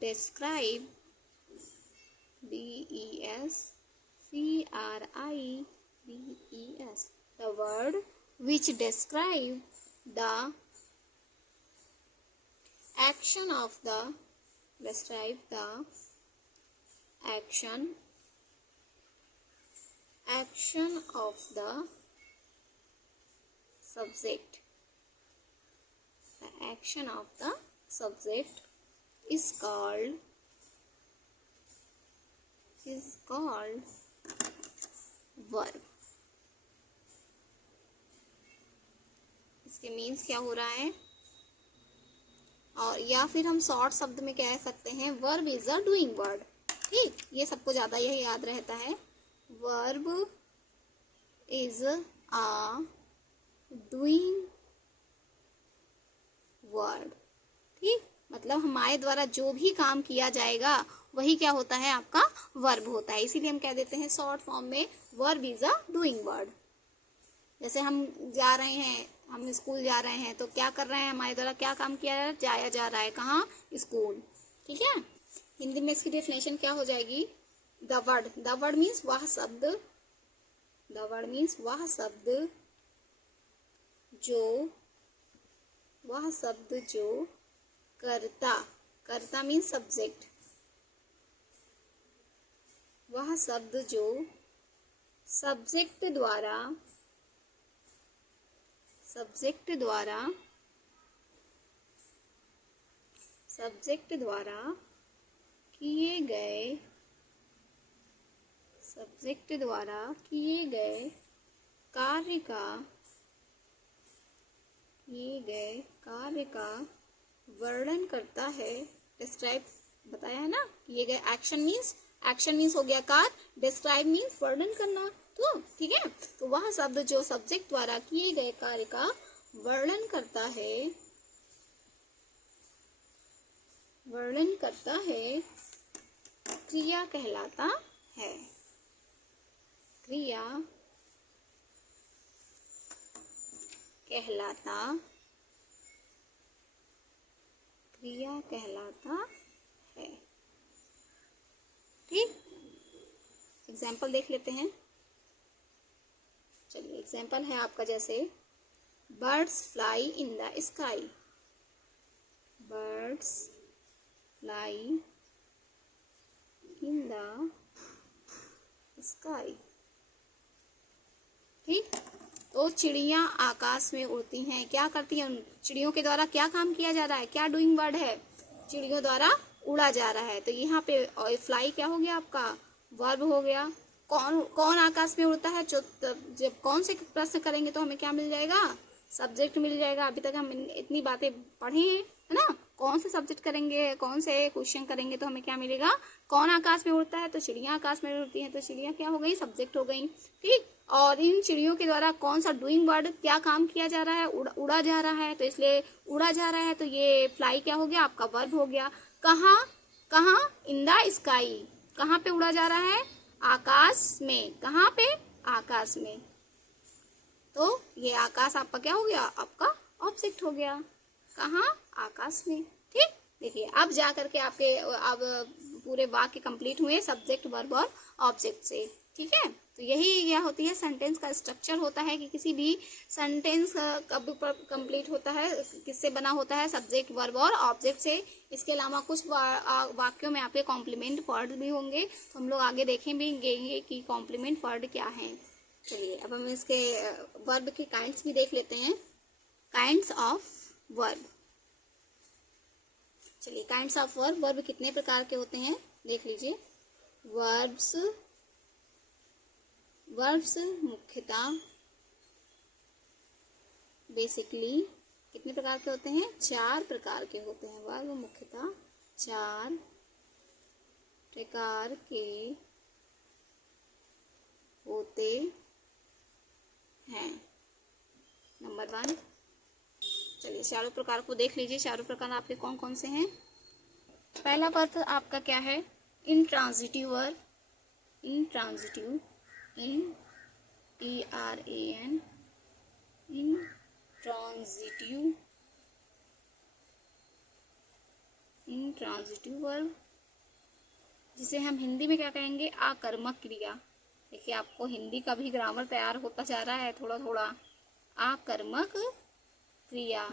describe describes the word which describe the action of the subject. The action of the subject is called verb. इसके मीन्स क्या हो रहा है, और या फिर हम शॉर्ट शब्द में कह सकते हैं verb is a doing word. ठीक, ये सबको ज्यादा यही याद रहता है, verb is a doing word. ठीक, मतलब हमारे द्वारा जो भी काम किया जाएगा वही क्या होता है, आपका वर्ब होता है। इसीलिए हम कह देते हैं शॉर्ट फॉर्म में verb is a doing word. जैसे हम जा रहे हैं हम स्कूल जा रहे हैं तो क्या कर रहे हैं, हमारे द्वारा क्या काम किया जाया जा रहा है, कहाँ, स्कूल। ठीक है। हिंदी में इसकी डेफिनेशन क्या हो जाएगी, द वर्ड मीन्स वह शब्द, द वर्ड मीन्स वह शब्द जो कर्ता मीन्स सब्जेक्ट, वह शब्द जो सब्जेक्ट द्वारा किए गए कार्य का वर्णन करता है। डिस्क्राइब बताया है ना, किए गए एक्शन मीन्स हो गया कार्य, डिस्क्राइब मीन्स वर्णन करना। तो ठीक है, तो वह शब्द जो सब्जेक्ट द्वारा किए गए कार्य का वर्णन करता है क्रिया कहलाता है। क्रिया कहलाता है। ठीक, एग्जाम्पल देख लेते हैं। चलिए, एग्जाम्पल है आपका जैसे birds fly in the sky, birds fly in the sky. ठीक, तो चिड़िया आकाश में उड़ती हैं, क्या करती हैं, उन चिड़ियों के द्वारा क्या काम किया जा रहा है, क्या डूइंग वर्ड है, चिड़ियों द्वारा उड़ा जा रहा है। तो यहाँ पे फ्लाई क्या हो गया आपका, वर्ब हो गया। कौन आकाश में उड़ता है, जब कौन से प्रश्न करेंगे तो हमें क्या मिल जाएगा, सब्जेक्ट मिल जाएगा। अभी तक हम इतनी बातें पढ़े हैं, है ना, कौन से सब्जेक्ट करेंगे, कौन से क्वेश्चन करेंगे तो हमें क्या मिलेगा, कौन आकाश में उड़ता है, तो चिड़िया आकाश में उड़ती है, तो चिड़िया क्या हो गई, सब्जेक्ट हो गई। ठीक, और इन चिड़ियों के द्वारा कौन सा डूइंग वर्ड, क्या काम किया जा रहा है, उड़ा जा रहा है, तो इसलिए उड़ा जा रहा है, तो ये फ्लाई क्या हो गया आपका, वर्ब हो गया। कहाँ, इन द स्काई, कहाँ पे उड़ा जा रहा है, आकाश में, कहाँ पे, आकाश में। तो ये आकाश आपका क्या हो गया, आपका ऑब्जेक्ट हो गया, कहाँ, आकाश में। ठीक, देखिए अब जा करके आपके अब पूरे वाक्य कंप्लीट हुए सब्जेक्ट, वर्ब और ऑब्जेक्ट से। ठीक है, तो यही क्या होती है, सेंटेंस का स्ट्रक्चर होता है कि किसी भी सेंटेंस कब कंप्लीट होता है, किससे बना होता है, सब्जेक्ट, वर्ब और ऑब्जेक्ट से। इसके अलावा कुछ वाक्यों में आपके कॉम्प्लीमेंट वर्ड भी होंगे, तो हम लोग आगे देखेंगे कि कॉम्प्लीमेंट वर्ड क्या है। चलिए अब हम इसके वर्ब के काइंड्स भी देख लेते हैं, काइंड्स ऑफ वर्ब। चलिए, काइंड्स ऑफ वर्ब कितने प्रकार के होते हैं देख लीजिए। वर्ब्स मुख्यतः बेसिकली कितने प्रकार के होते हैं, 4 प्रकार के होते हैं। वर्ब मुख्यतः 4 प्रकार के होते हैं। नंबर 1, चलिए चारों प्रकार को देख लीजिए, चारों प्रकार आपके कौन कौन से हैं। पहला वर्ब आपका क्या है, intransitive verb, intransitive, INTRAN, intransitive verb, जिसे हम हिंदी में क्या कहेंगे, आकर्मक क्रिया। देखिए आपको हिंदी का भी ग्रामर तैयार होता जा रहा है थोड़ा थोड़ा। आकर्मक क्रिया,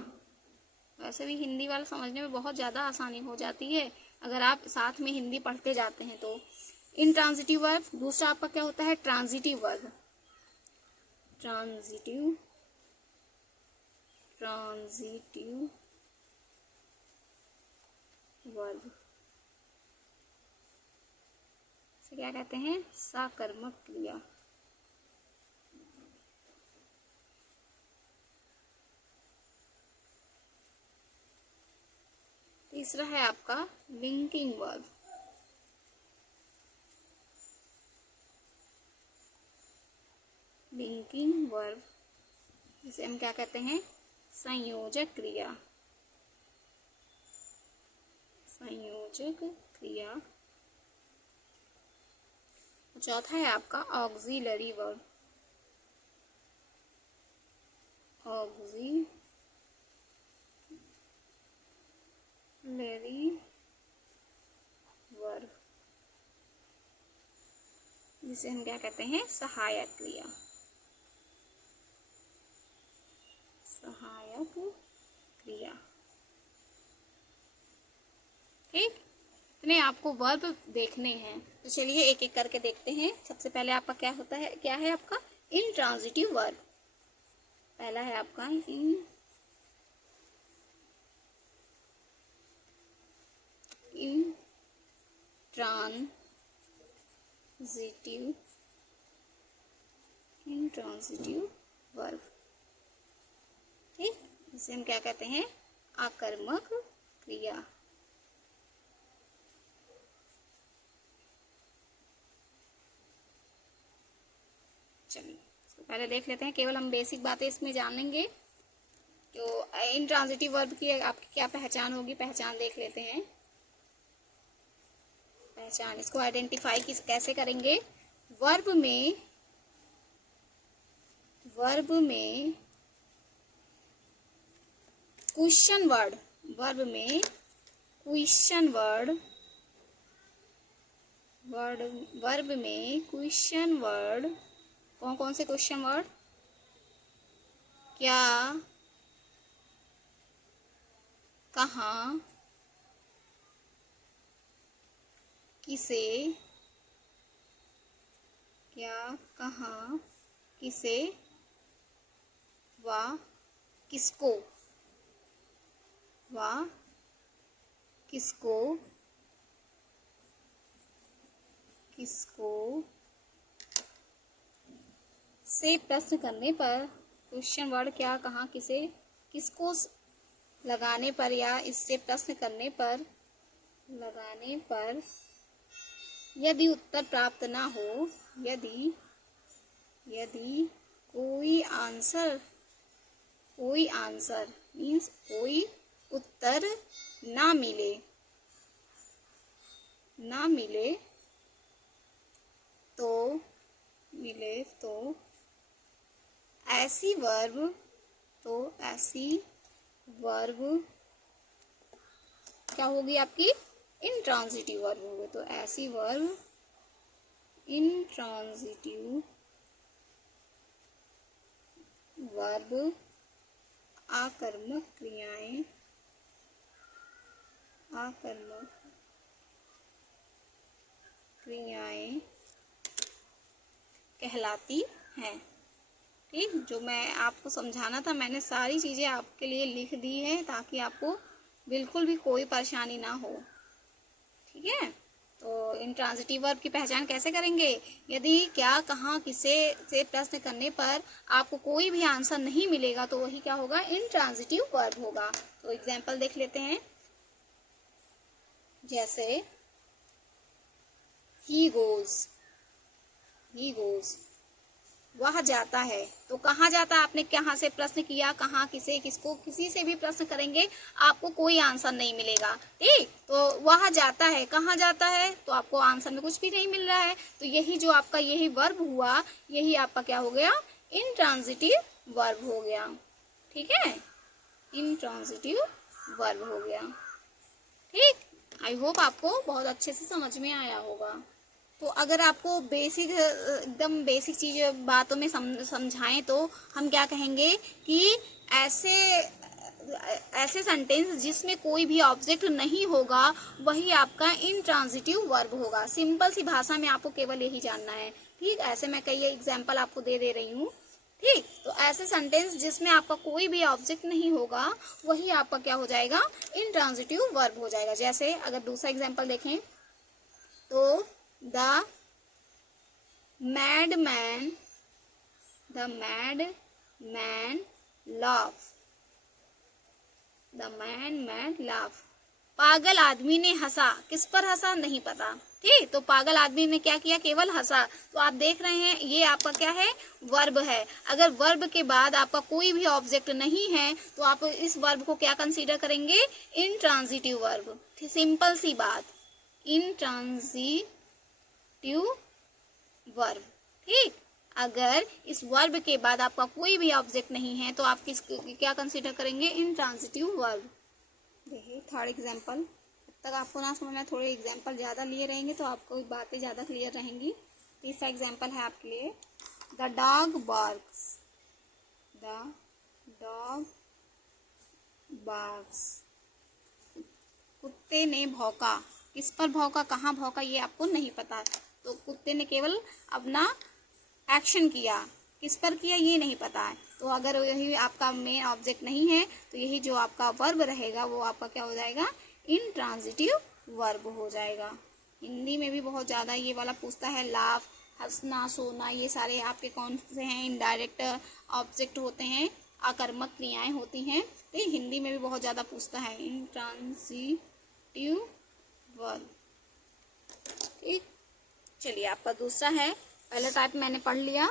वैसे भी हिंदी वाला समझने में बहुत ज़्यादा आसानी हो जाती है अगर आप साथ में हिंदी पढ़ते जाते हैं तो। Intransitive verb. दूसरा आपका क्या होता है, ट्रांजिटिव वर्ब, ट्रांजिटिव वर्ब से क्या कहते हैं, साकर्मक क्रिया। तीसरा है आपका लिंकिंग वर्ब, लिंकिंग वर्ब जिसे हम क्या कहते हैं, संयोजक क्रिया, संयोजक क्रिया। चौथा है आपका ऑक्सिलरी वर्ब, ऑक्सिलरी वर्ब, जिसे हम क्या कहते हैं, सहायक क्रिया। सहायक क्रिया। ठीक, इतने आपको वर्ब देखने हैं, तो चलिए एक एक करके देखते हैं। सबसे पहले आपका क्या होता है, क्या है आपका इंट्रांजिटिव वर्ब। पहला है आपका इंट्रांजिटिव वर्ब। ठीक, इसे हम क्या कहते हैं, आकर्मक क्रिया। चलिए तो पहले देख लेते हैं, केवल हम बेसिक बातें इसमें जानेंगे। तो इंट्रांजिटिव वर्ब की आपकी क्या पहचान होगी, पहचान देख लेते हैं। पहचान, इसको आइडेंटिफाई कैसे करेंगे। वर्ब में क्वेश्चन वर्ड, वर्ब में क्वेश्चन वर्ड, वर्ब में क्वेश्चन वर्ड, कौन कौन से क्वेश्चन वर्ड, क्या, कहाँ, किसे, क्या, कहाँ, किसे, व किसको, किसको से प्रश्न करने पर, क्वेश्चन वर्ड क्या, कहाँ, किसे, किसको लगाने पर या इससे प्रश्न करने पर, यदि उत्तर प्राप्त ना हो, यदि कोई आंसर मीन्स कोई उत्तर ना मिले, तो ऐसी वर्ब क्या होगी आपकी, इंट्रांजिटिव वर्ब होगी। तो ऐसी वर्ब इंट्रांजिटिव वर्ब आकर्मक क्रियाएं कहलाती हैं। ठीक, जो मैं आपको समझाना था मैंने सारी चीज़ें आपके लिए लिख दी है, ताकि आपको बिल्कुल भी कोई परेशानी ना हो। ठीक है, तो इंट्रांजिटिव वर्ब की पहचान कैसे करेंगे, यदि क्या, कहाँ, किसे से प्रश्न करने पर आपको कोई भी आंसर नहीं मिलेगा, तो वही क्या होगा, इंट्रांजिटिव वर्ब होगा। तो एग्जाम्पल देख लेते हैं, जैसे ही गोज, वह जाता है। तो कहाँ जाता है, आपने कहाँ से प्रश्न किया, कहाँ, किसे, किसको, किसी से भी प्रश्न करेंगे आपको कोई आंसर नहीं मिलेगा। ठीक, तो वह जाता है, कहाँ जाता है, तो आपको आंसर में कुछ भी नहीं मिल रहा है। तो यही जो आपका यही वर्ब हुआ, यही आपका क्या हो गया, इंट्रांजिटिव वर्ब हो गया। ठीक है, इंट्रांजिटिव वर्ब हो गया। ठीक, आई होप आपको बहुत अच्छे से समझ में आया होगा। तो अगर आपको बेसिक, एकदम बेसिक चीज़ बातों में समझाएं तो हम क्या कहेंगे कि ऐसे सेंटेंस जिसमें कोई भी ऑब्जेक्ट नहीं होगा, वही आपका इंट्रांजिटिव वर्ब होगा। सिंपल सी भाषा में आपको केवल यही जानना है। ठीक, ऐसे मैं कई एग्जाम्पल आपको दे रही हूँ। ठीक, तो ऐसे सेंटेंस जिसमें आपका कोई भी ऑब्जेक्ट नहीं होगा, वही आपका क्या हो जाएगा, इंट्रांजिटिव वर्ब हो जाएगा। जैसे अगर दूसरा एग्जाम्पल देखें तो The madman laughed. The madman laughed. पागल आदमी ने हंसा, किस पर हंसा नहीं पता। ठीक, तो पागल आदमी ने क्या किया, केवल हंसा। तो आप देख रहे हैं ये आपका क्या है, वर्ब है। अगर वर्ब के बाद आपका कोई भी ऑब्जेक्ट नहीं है, तो आप इस वर्ब को क्या कंसीडर करेंगे, इंट्रांजिटिव वर्ब। सिंपल सी बात, इंट्रांजिटिव वर्ब। ठीक, अगर इस वर्ब के बाद आपका कोई भी ऑब्जेक्ट नहीं है तो आप किस क्या कंसीडर करेंगे, इंट्रांजिटिव वर्ब। देखिए थर्ड एग्जाम्पल, जब तक आपको ना समझ में, थोड़े एग्जाम्पल ज़्यादा लिए रहेंगे तो आपको बातें ज़्यादा क्लियर रहेंगी। तीसरा एग्जाम्पल है आपके लिए, the dog barks, the dog barks, कुत्ते ने भौंका। किस पर भौंका, कहाँ भौंका, ये आपको नहीं पता, तो कुत्ते ने केवल अपना एक्शन किया, किस पर किया ये नहीं पता है। तो अगर यही आपका मेन ऑब्जेक्ट नहीं है तो यही जो आपका वर्ब रहेगा वो आपका क्या हो जाएगा, इंट्रांजिटिव वर्ब हो जाएगा। हिंदी में भी बहुत ज़्यादा ये वाला पूछता है, लाफ, हंसना, सोना, ये सारे आपके कौन से हैं, इनडायरेक्ट ऑब्जेक्ट होते हैं, आकर्मक क्रियाएं होती हैं। तो हिंदी में भी बहुत ज़्यादा पूछता है इंट्रांजिटिव वर्ब। ठीक, चलिए आपका दूसरा है, पहला टाइप मैंने पढ़ लिया,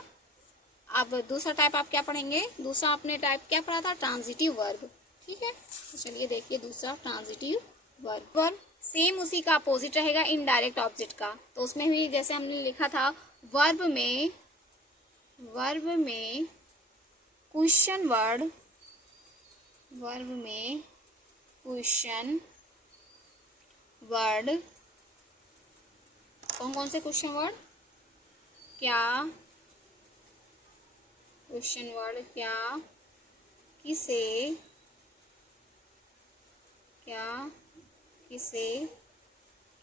अब दूसरा टाइप आप क्या पढ़ेंगे, दूसरा आपने टाइप क्या पढ़ा था, ट्रांजिटिव वर्ब। ठीक है, तो चलिए देखिए दूसरा ट्रांजिटिव वर्ब। वर्ब सेम उसी का अपोजिट रहेगा इनडायरेक्ट ऑब्जेक्ट का, तो उसमें भी जैसे हमने लिखा था वर्ब में क्वेश्चन वर्ड, वर्ब में क्वेश्चन वर्ड, कौन कौन से क्वेश्चन वर्ड, क्या, क्वेश्चन वर्ड क्या, किसे, क्या, किसे,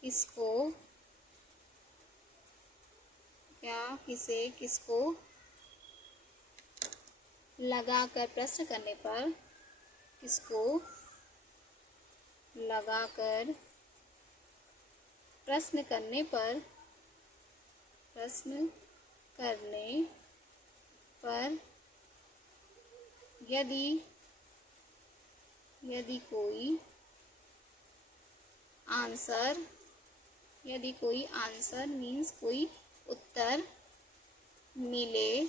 किसको, क्या, किसे, किसको, लगाकर प्रश्न करने पर, किसको लगाकर प्रश्न करने पर, प्रश्न करने पर, यदि कोई आंसर, यदि कोई आंसर मीन्स कोई उत्तर मिले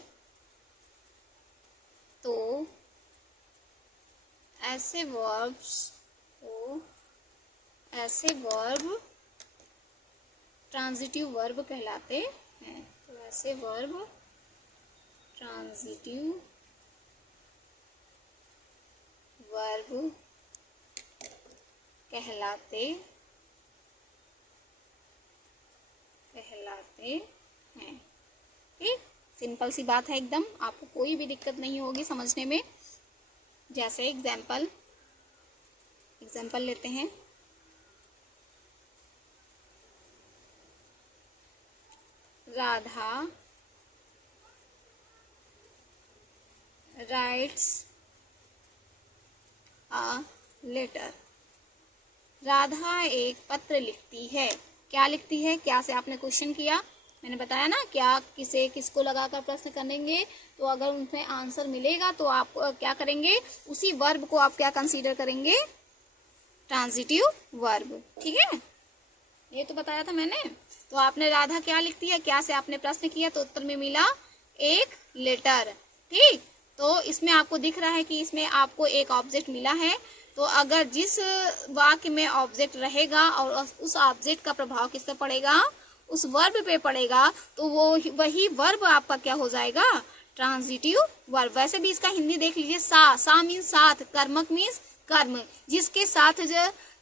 तो ऐसे वर्ब्स को, ऐसे वर्ब ट्रांजिटिव वर्ब कहलाते हैं। तो ऐसे वर्ब ट्रांजिटिव वर्ब कहलाते हैं। ठीक, सिंपल सी बात है एकदम, आपको कोई भी दिक्कत नहीं होगी समझने में। जैसे एग्जाम्पल लेते हैं, Radha writes a letter, Radha एक पत्र लिखती है। क्या लिखती है, क्या से आपने क्वेश्चन किया, मैंने बताया ना, क्या, किसे, किसको लगाकर प्रश्न करेंगे, तो अगर उनमें आंसर मिलेगा तो आप क्या करेंगे, उसी वर्ब को आप क्या कंसीडर करेंगे, ट्रांजिटिव वर्ब। ठीक है, ये तो बताया था मैंने। तो आपने राधा क्या लिखती है, क्या से आपने प्रश्न किया तो उत्तर में मिला एक लेटर। ठीक, तो इसमें आपको दिख रहा है कि इसमें आपको एक ऑब्जेक्ट मिला है, तो अगर जिस वाक्य में ऑब्जेक्ट रहेगा और उस ऑब्जेक्ट का प्रभाव किस पे पड़ेगा, उस वर्ब पे पड़ेगा, तो वो वही वर्ब आपका क्या हो जाएगा, ट्रांजिटिव वर्ब। वैसे भी इसका हिंदी देख लीजिए, सा मीन्स साथ, कर्मक मीन्स कर्म, जिसके साथ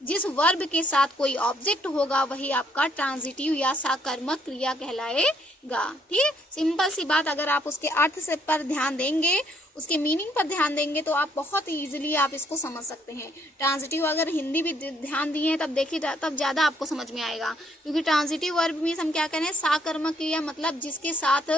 जिस वर्ब के साथ कोई ऑब्जेक्ट होगा वही आपका ट्रांजिटिव या साकर्मक क्रिया कहलाएगा। ठीक, सिंपल सी बात, अगर आप उसके अर्थ से पर ध्यान देंगे, उसके मीनिंग पर ध्यान देंगे तो आप बहुत इजीली आप इसको समझ सकते हैं। ट्रांजिटिव अगर हिंदी भी ध्यान दिए हैं तब देखिए, तब ज्यादा आपको समझ में आएगा, क्योंकि ट्रांजिटिव वर्ब मीन्स हम क्या कह रहे हैं, साकर्मक क्रिया, मतलब जिसके साथ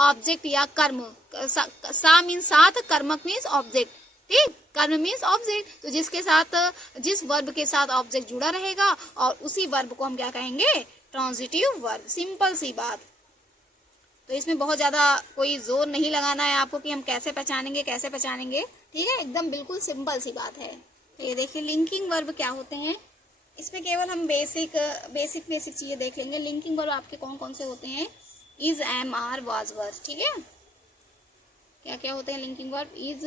ऑब्जेक्ट या कर्म, सा मीन्स साथ, कर्मक मीन्स ऑब्जेक्ट। ठीक, कर्म मीन्स ऑब्जेक्ट, तो जिसके साथ, जिस वर्ब के साथ ऑब्जेक्ट जुड़ा रहेगा और उसी वर्ब को हम क्या कहेंगे, ट्रांजिटिव वर्ब। सिंपल सी बात, तो इसमें बहुत ज्यादा कोई जोर नहीं लगाना है आपको कि हम कैसे पहचानेंगे, कैसे पहचानेंगे। ठीक है, एकदम बिल्कुल सिंपल सी बात है। तो ये देखिए लिंकिंग वर्ब क्या होते हैं, इसमें केवल हम बेसिक चीजें देख लेंगे। लिंकिंग वर्ब आपके कौन कौन से होते हैं, is, am, are, was, were. ठीक है, क्या क्या होते हैं linking verb, is,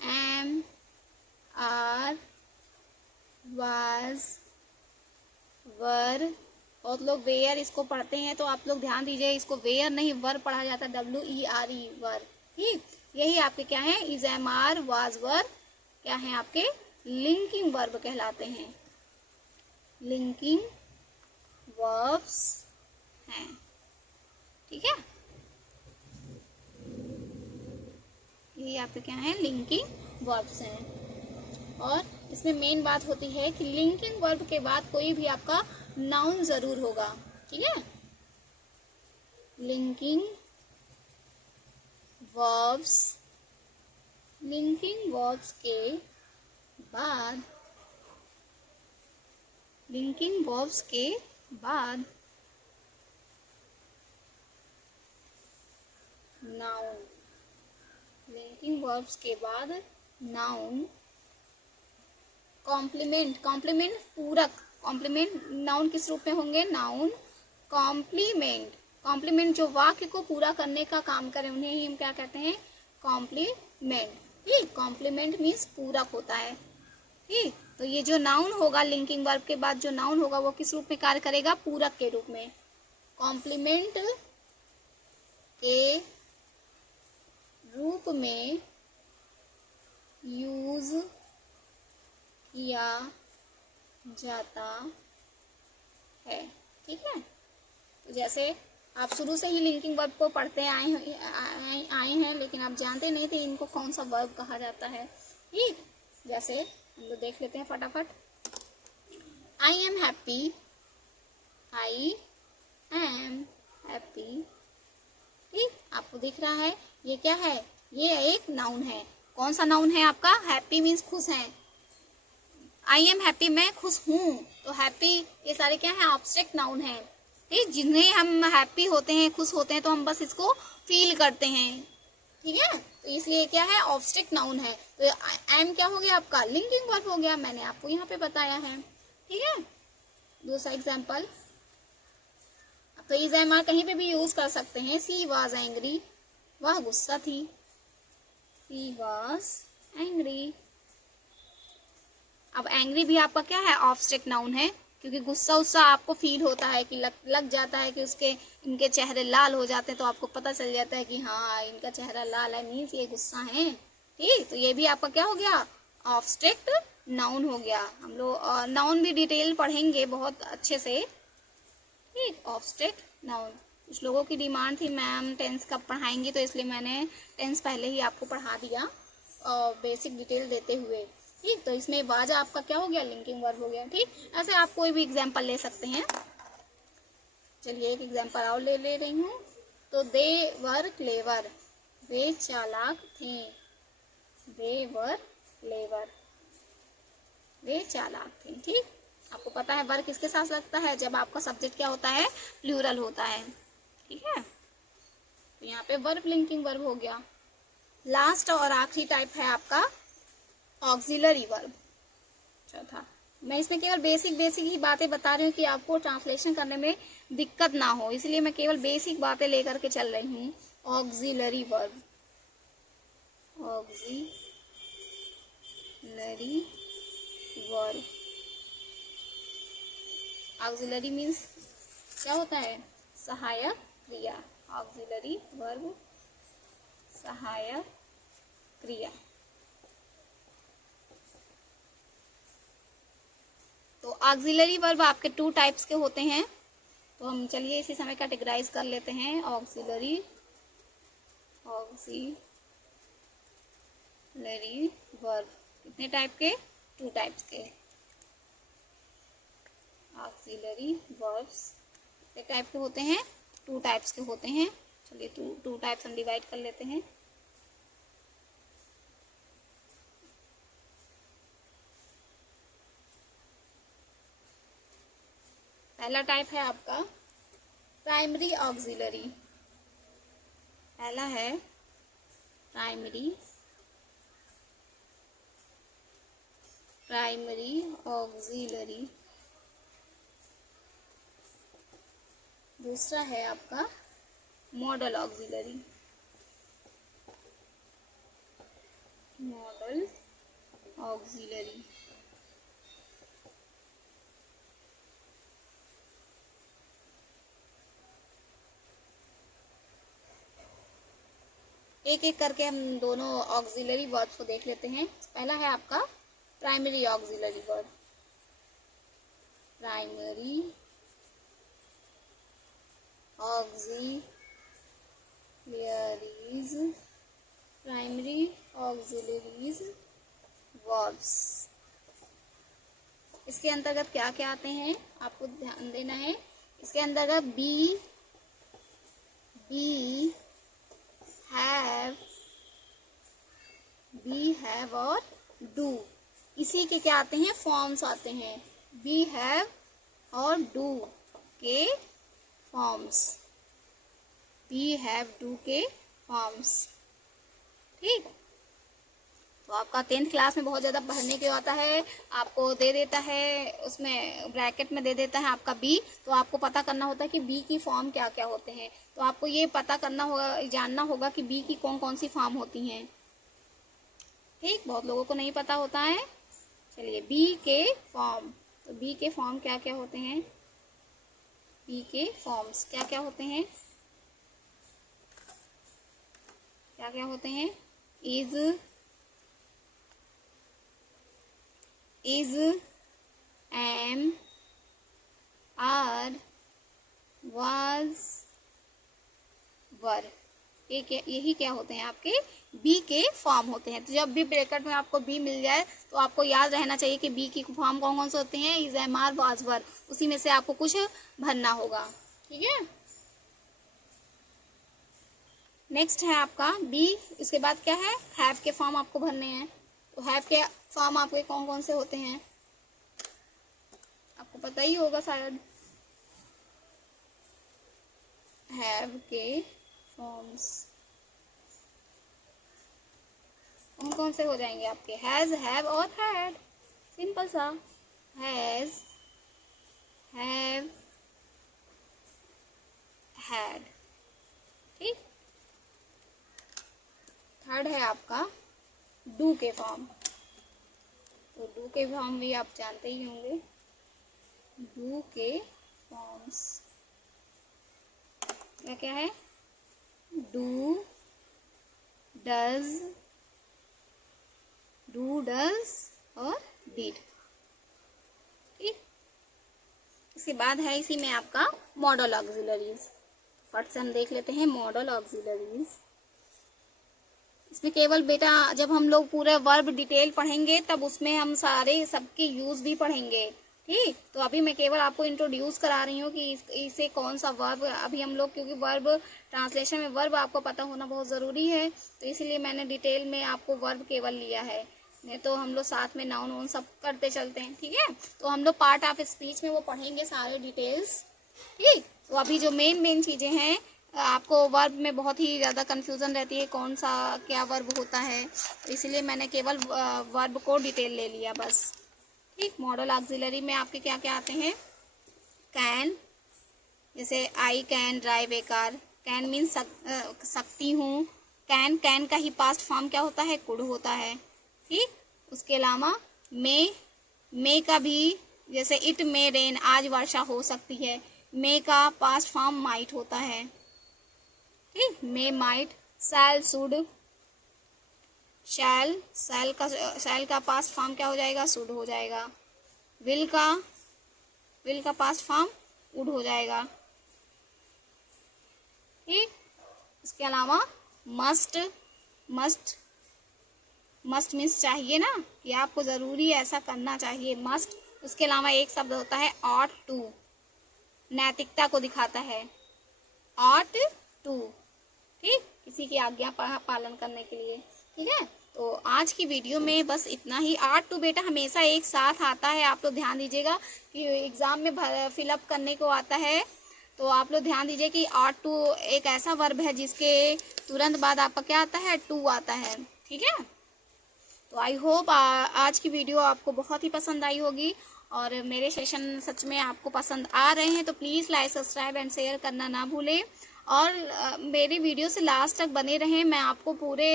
am, are, was, were बहुत लोग वेयर इसको पढ़ते हैं, तो आप लोग ध्यान दीजिए, इसको वेयर नहीं वर पढ़ा जाता है, WERE वर। ठीक, यही आपके क्या है, इज, एम, आर, वाज, वर क्या है आपके लिंकिंग वर्ब कहलाते हैं, लिंकिंग वर्ब्स हैं। ठीक है, ये आपके क्या है, लिंकिंग वर्ब्स हैं। और इसमें मेन बात होती है कि लिंकिंग वर्ब के बाद कोई भी आपका नाउन जरूर होगा। ठीक है, लिंकिंग वर्ब्स, लिंकिंग वर्ब्स के बाद, लिंकिंग वर्ब्स के बाद नाउन, लिंकिंग वर्ब्स के बाद नाउन, कॉम्प्लीमेंट, कॉम्प्लीमेंट पूरक, कॉम्प्लीमेंट नाउन किस रूप में होंगे, नाउन कॉम्प्लीमेंट, कॉम्प्लीमेंट जो वाक्य को पूरा करने का काम करें उन्हें ही हम क्या कहते हैं, कॉम्प्लीमेंट। ठीक, कॉम्प्लीमेंट मीन्स पूरक होता है। ठीक, तो ये जो नाउन होगा लिंकिंग वर्ब के बाद जो नाउन होगा वो किस रूप में कार्य करेगा, पूरक के रूप में। कॉम्प्लीमेंट के रूप में यूज किया जाता है। ठीक है, तो जैसे आप शुरू से ही लिंकिंग वर्ब को पढ़ते आए हैं लेकिन आप जानते नहीं थे इनको कौन सा वर्ब कहा जाता है। ठीक, जैसे हम लोग देख लेते हैं फटाफट। I am happy, I am happy. ठीक, आपको दिख रहा है ये क्या है, ये एक नाउन है। कौन सा नाउन है आपका, हैप्पी मीन्स खुश है, आई एम हैप्पी मैं खुश हूँ, तो हैप्पी ये सारे क्या है, ऑब्स्ट्रैक्ट नाउन है। ठीक, जिन्हें हम हैप्पी होते हैं, खुश होते हैं, तो हम बस इसको फील करते हैं। ठीक है, तो इसलिए क्या है, ऑब्स्ट्रैक्ट नाउन है। तो एम क्या हो गया आपका, लिंकिंग वर्ब हो गया, मैंने आपको यहाँ पे बताया है। ठीक है, दूसरा एग्जाम्पल, तो इज, एम, आर कहीं पे भी यूज कर सकते हैं। सी वॉज एंग्री, वह गुस्सा थी, सी वॉज एंग्री। अब एंग्री भी आपका क्या है, ऑब्स्ट्रैक्ट नाउन है, क्योंकि गुस्सा उस्सा आपको फील होता है कि लग जाता है कि उसके इनके चेहरे लाल हो जाते हैं, तो आपको पता चल जाता है कि हाँ इनका चेहरा लाल है, मीन्स ये गुस्सा है। ठीक, तो ये भी आपका क्या हो गया, ऑब्स्ट्रैक्ट नाउन हो गया। हम लोग नाउन भी डिटेल पढ़ेंगे बहुत अच्छे से। ठीक, ऑब्स्ट्रैक्ट नाउन। कुछ लोगों की डिमांड थी मैम टेंस कब पढ़ाएंगी, तो इसलिए मैंने टेंस पहले ही आपको पढ़ा दिया बेसिक डिटेल देते हुए। ठीक, तो इसमें वाज आपका क्या हो गया, लिंकिंग वर्ब हो गया। ठीक, ऐसे आप कोई भी एग्जाम्पल ले सकते हैं। चलिए एक एग्जाम्पल और ले रही हूँ। तो दे वर क्लेवर, वे चालाक थे, दे वर क्लेवर, वे चालाक थे। ठीक, आपको पता है वर किसके साथ लगता है, जब आपका सब्जेक्ट क्या होता है, प्लूरल होता है। ठीक है, तो यहाँ पे वर्ब लिंकिंग वर्ब हो गया। लास्ट और आखिरी टाइप है आपका ऑक्सिलरी वर्ब, चौथा। मैं इसमें केवल बेसिक ही बातें बता रही हूँ कि आपको ट्रांसलेशन करने में दिक्कत ना हो, इसलिए मैं केवल बेसिक बातें लेकर के चल रही हूँ। Auxiliary verb, auxiliary verb, auxiliary means क्या होता है, सहायक क्रिया। ऑक्सिलरी वर्ब सहायक क्रिया। तो ऑक्सिलरी वर्ब आपके 2 टाइप्स के होते हैं, तो हम चलिए इसी समय कैटेगराइज कर लेते हैं। ऑक्सिलरी वर्ब कितने टाइप के, 2 टाइप्स के। ऑक्सिलरी वर्ब्स कितने टाइप के होते हैं, 2 टाइप्स के होते हैं। चलिए 2 टाइप्स हम डिवाइड कर लेते हैं। पहला टाइप है आपका प्राइमरी ऑक्सिलरी, पहला है प्राइमरी ऑक्सिलरी। दूसरा है आपका मॉडल ऑक्सिलरी, मॉडल ऑक्सिलरी। एक एक करके हम दोनों ऑक्सिलरी वर्ब्स को देख लेते हैं। पहला है आपका primary auxiliary verb, primary auxiliaries, primary auxiliaries verbs. इसके अंतर्गत क्या क्या आते हैं आपको ध्यान देना है। इसके अंतर्गत बी हैव और डू, इसी के क्या आते हैं, फॉर्म्स आते हैं। बी हैव और डू के फॉर्म्स, बी हैव डू के फॉर्म्स। ठीक, तो आपका 10th क्लास में बहुत ज़्यादा पढ़ने के आता है, आपको दे देता है उसमें ब्रैकेट में दे देता है आपका बी, तो आपको पता करना होता है कि बी की फॉर्म क्या क्या होते हैं। तो आपको ये पता करना होगा, जानना होगा कि बी की कौन कौन सी फॉर्म होती हैं। ठीक, बहुत लोगों को नहीं पता होता है। चलिए, बी के फॉर्म, तो बी के फॉर्म क्या क्या होते हैं, बी के फॉर्म्स क्या क्या होते हैं, क्या क्या होते हैं। इज, एम, आर, वाज, वर, यही क्या होते हैं, आपके बी के फॉर्म होते हैं। तो जब भी ब्रैकेट में आपको बी मिल जाए तो आपको याद रहना चाहिए कि बी की फॉर्म कौन कौन से होते हैं, इज, एम, आर, वाज, वर, उसी में से आपको कुछ भरना होगा। ठीक है, नेक्स्ट है आपका बी, इसके बाद क्या है, हैव के फॉर्म आपको भरने हैं। तो हैव के फॉर्म आपके कौन कौन से होते हैं, आपको पता ही होगा शायद। हैव के फॉर्म्स कौन कौन से हो जाएंगे आपके, हैज, हैव और हैड, सिंपल सा, हैज, हैव, हैड। ठीक, थर्ड है आपका डू के फॉर्म। तो डू के फॉर्म भी आप जानते ही होंगे, डू के फॉर्म्स क्या क्या है, डू, डज, और डिड। ठीक, इसके बाद है इसी में आपका मॉडल ऑक्सिलरीज। फट से हम देख लेते हैं मॉडल ऑक्सिलरीज। इसमें केवल बेटा जब हम लोग पूरे वर्ब डिटेल पढ़ेंगे तब उसमें हम सारे सबके यूज भी पढ़ेंगे। ठीक, तो अभी मैं केवल आपको इंट्रोड्यूस करा रही हूँ कि इसे कौन सा वर्ब, अभी हम लोग क्योंकि वर्ब ट्रांसलेशन में वर्ब आपको पता होना बहुत ज़रूरी है, तो इसीलिए मैंने डिटेल में आपको वर्ब केवल लिया है, नहीं तो हम लोग साथ में नाउन वाउन सब करते चलते हैं। ठीक है, तो हम लोग पार्ट ऑफ स्पीच में वो पढ़ेंगे सारे डिटेल्स। ठीक, तो अभी जो मेन चीज़ें हैं, आपको वर्ब में बहुत ही ज़्यादा कंफ्यूजन रहती है कौन सा क्या वर्ब होता है, तो इसलिए मैंने केवल वर्ब को डिटेल ले लिया बस। ठीक, मॉडल ऑक्सिलरी में आपके क्या क्या आते हैं, कैन, जैसे I can drive A car, can mean सकती हूँ, कैन का ही पास्ट फॉर्म क्या होता है, कुड होता है। ठीक, उसके अलावा मे का भी, जैसे इट मे रेन, आज वर्षा हो सकती है, मे का पास्ट फॉर्म माइट होता है। ठीक, मे, माइट, शैल, शुड, शैल का पास्ट फॉर्म क्या हो जाएगा, शुड हो जाएगा। विल का पास्ट फॉर्म वुड हो जाएगा। ठीक, इसके अलावा मस्ट मीन्स चाहिए ना, कि आपको जरूरी ऐसा करना चाहिए, मस्ट। उसके अलावा एक शब्द होता है ऑट टू, नैतिकता को दिखाता है, ऑट टू। ठीक, किसी की आज्ञा पालन करने के लिए। ठीक है, तो आज की वीडियो में बस इतना ही। ऑट टू बेटा हमेशा एक साथ आता है, आप लोग ध्यान दीजिएगा कि एग्जाम में फिलअप करने को आता है, तो आप लोग ध्यान दीजिए कि ऑट टू एक ऐसा वर्ब है जिसके तुरंत बाद आपका क्या आता है, टू आता है। ठीक है, तो आई होप आज की वीडियो आपको बहुत ही पसंद आई होगी, और मेरे सेशन सच में आपको पसंद आ रहे हैं तो please like, subscribe and share करना ना भूलें, और मेरी वीडियो से लास्ट तक बने रहें। मैं आपको पूरे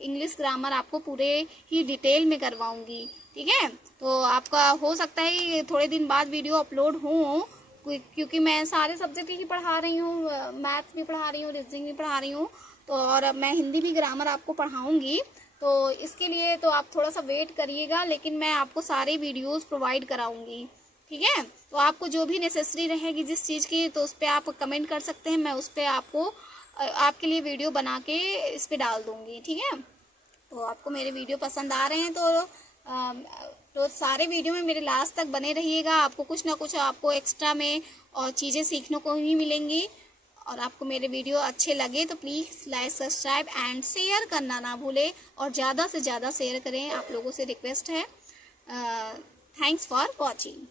इंग्लिश ग्रामर आपको पूरे ही डिटेल में करवाऊंगी। ठीक है, तो आपका हो सकता है थोड़े दिन बाद वीडियो अपलोड हो, क्योंकि मैं सारे सब्जेक्ट ही पढ़ा रही हूँ, मैथ्स भी पढ़ा रही हूँ, रीजनिंग भी पढ़ा रही हूँ, तो तो और अब मैं हिंदी भी ग्रामर आपको पढ़ाऊँगी, तो इसके लिए तो आप थोड़ा सा वेट करिएगा, लेकिन मैं आपको सारे वीडियोज़ प्रोवाइड कराऊँगी, ठीक है। तो आपको जो भी नेसेसरी रहेगी जिस चीज़ की, तो उस पर आप कमेंट कर सकते हैं, मैं उस पर आपके लिए वीडियो बना के इस पर डाल दूँगी, ठीक है। तो आपको मेरे वीडियो पसंद आ रहे हैं तो सारे वीडियो में मेरे लास्ट तक बने रहिएगा। आपको कुछ ना कुछ आपको एक्स्ट्रा में और चीज़ें सीखने को ही मिलेंगी। और आपको मेरे वीडियो अच्छे लगे तो please like, subscribe and share करना ना भूलें, और ज़्यादा से ज़्यादा शेयर करें, आप लोगों से रिक्वेस्ट है। Thanks for watching.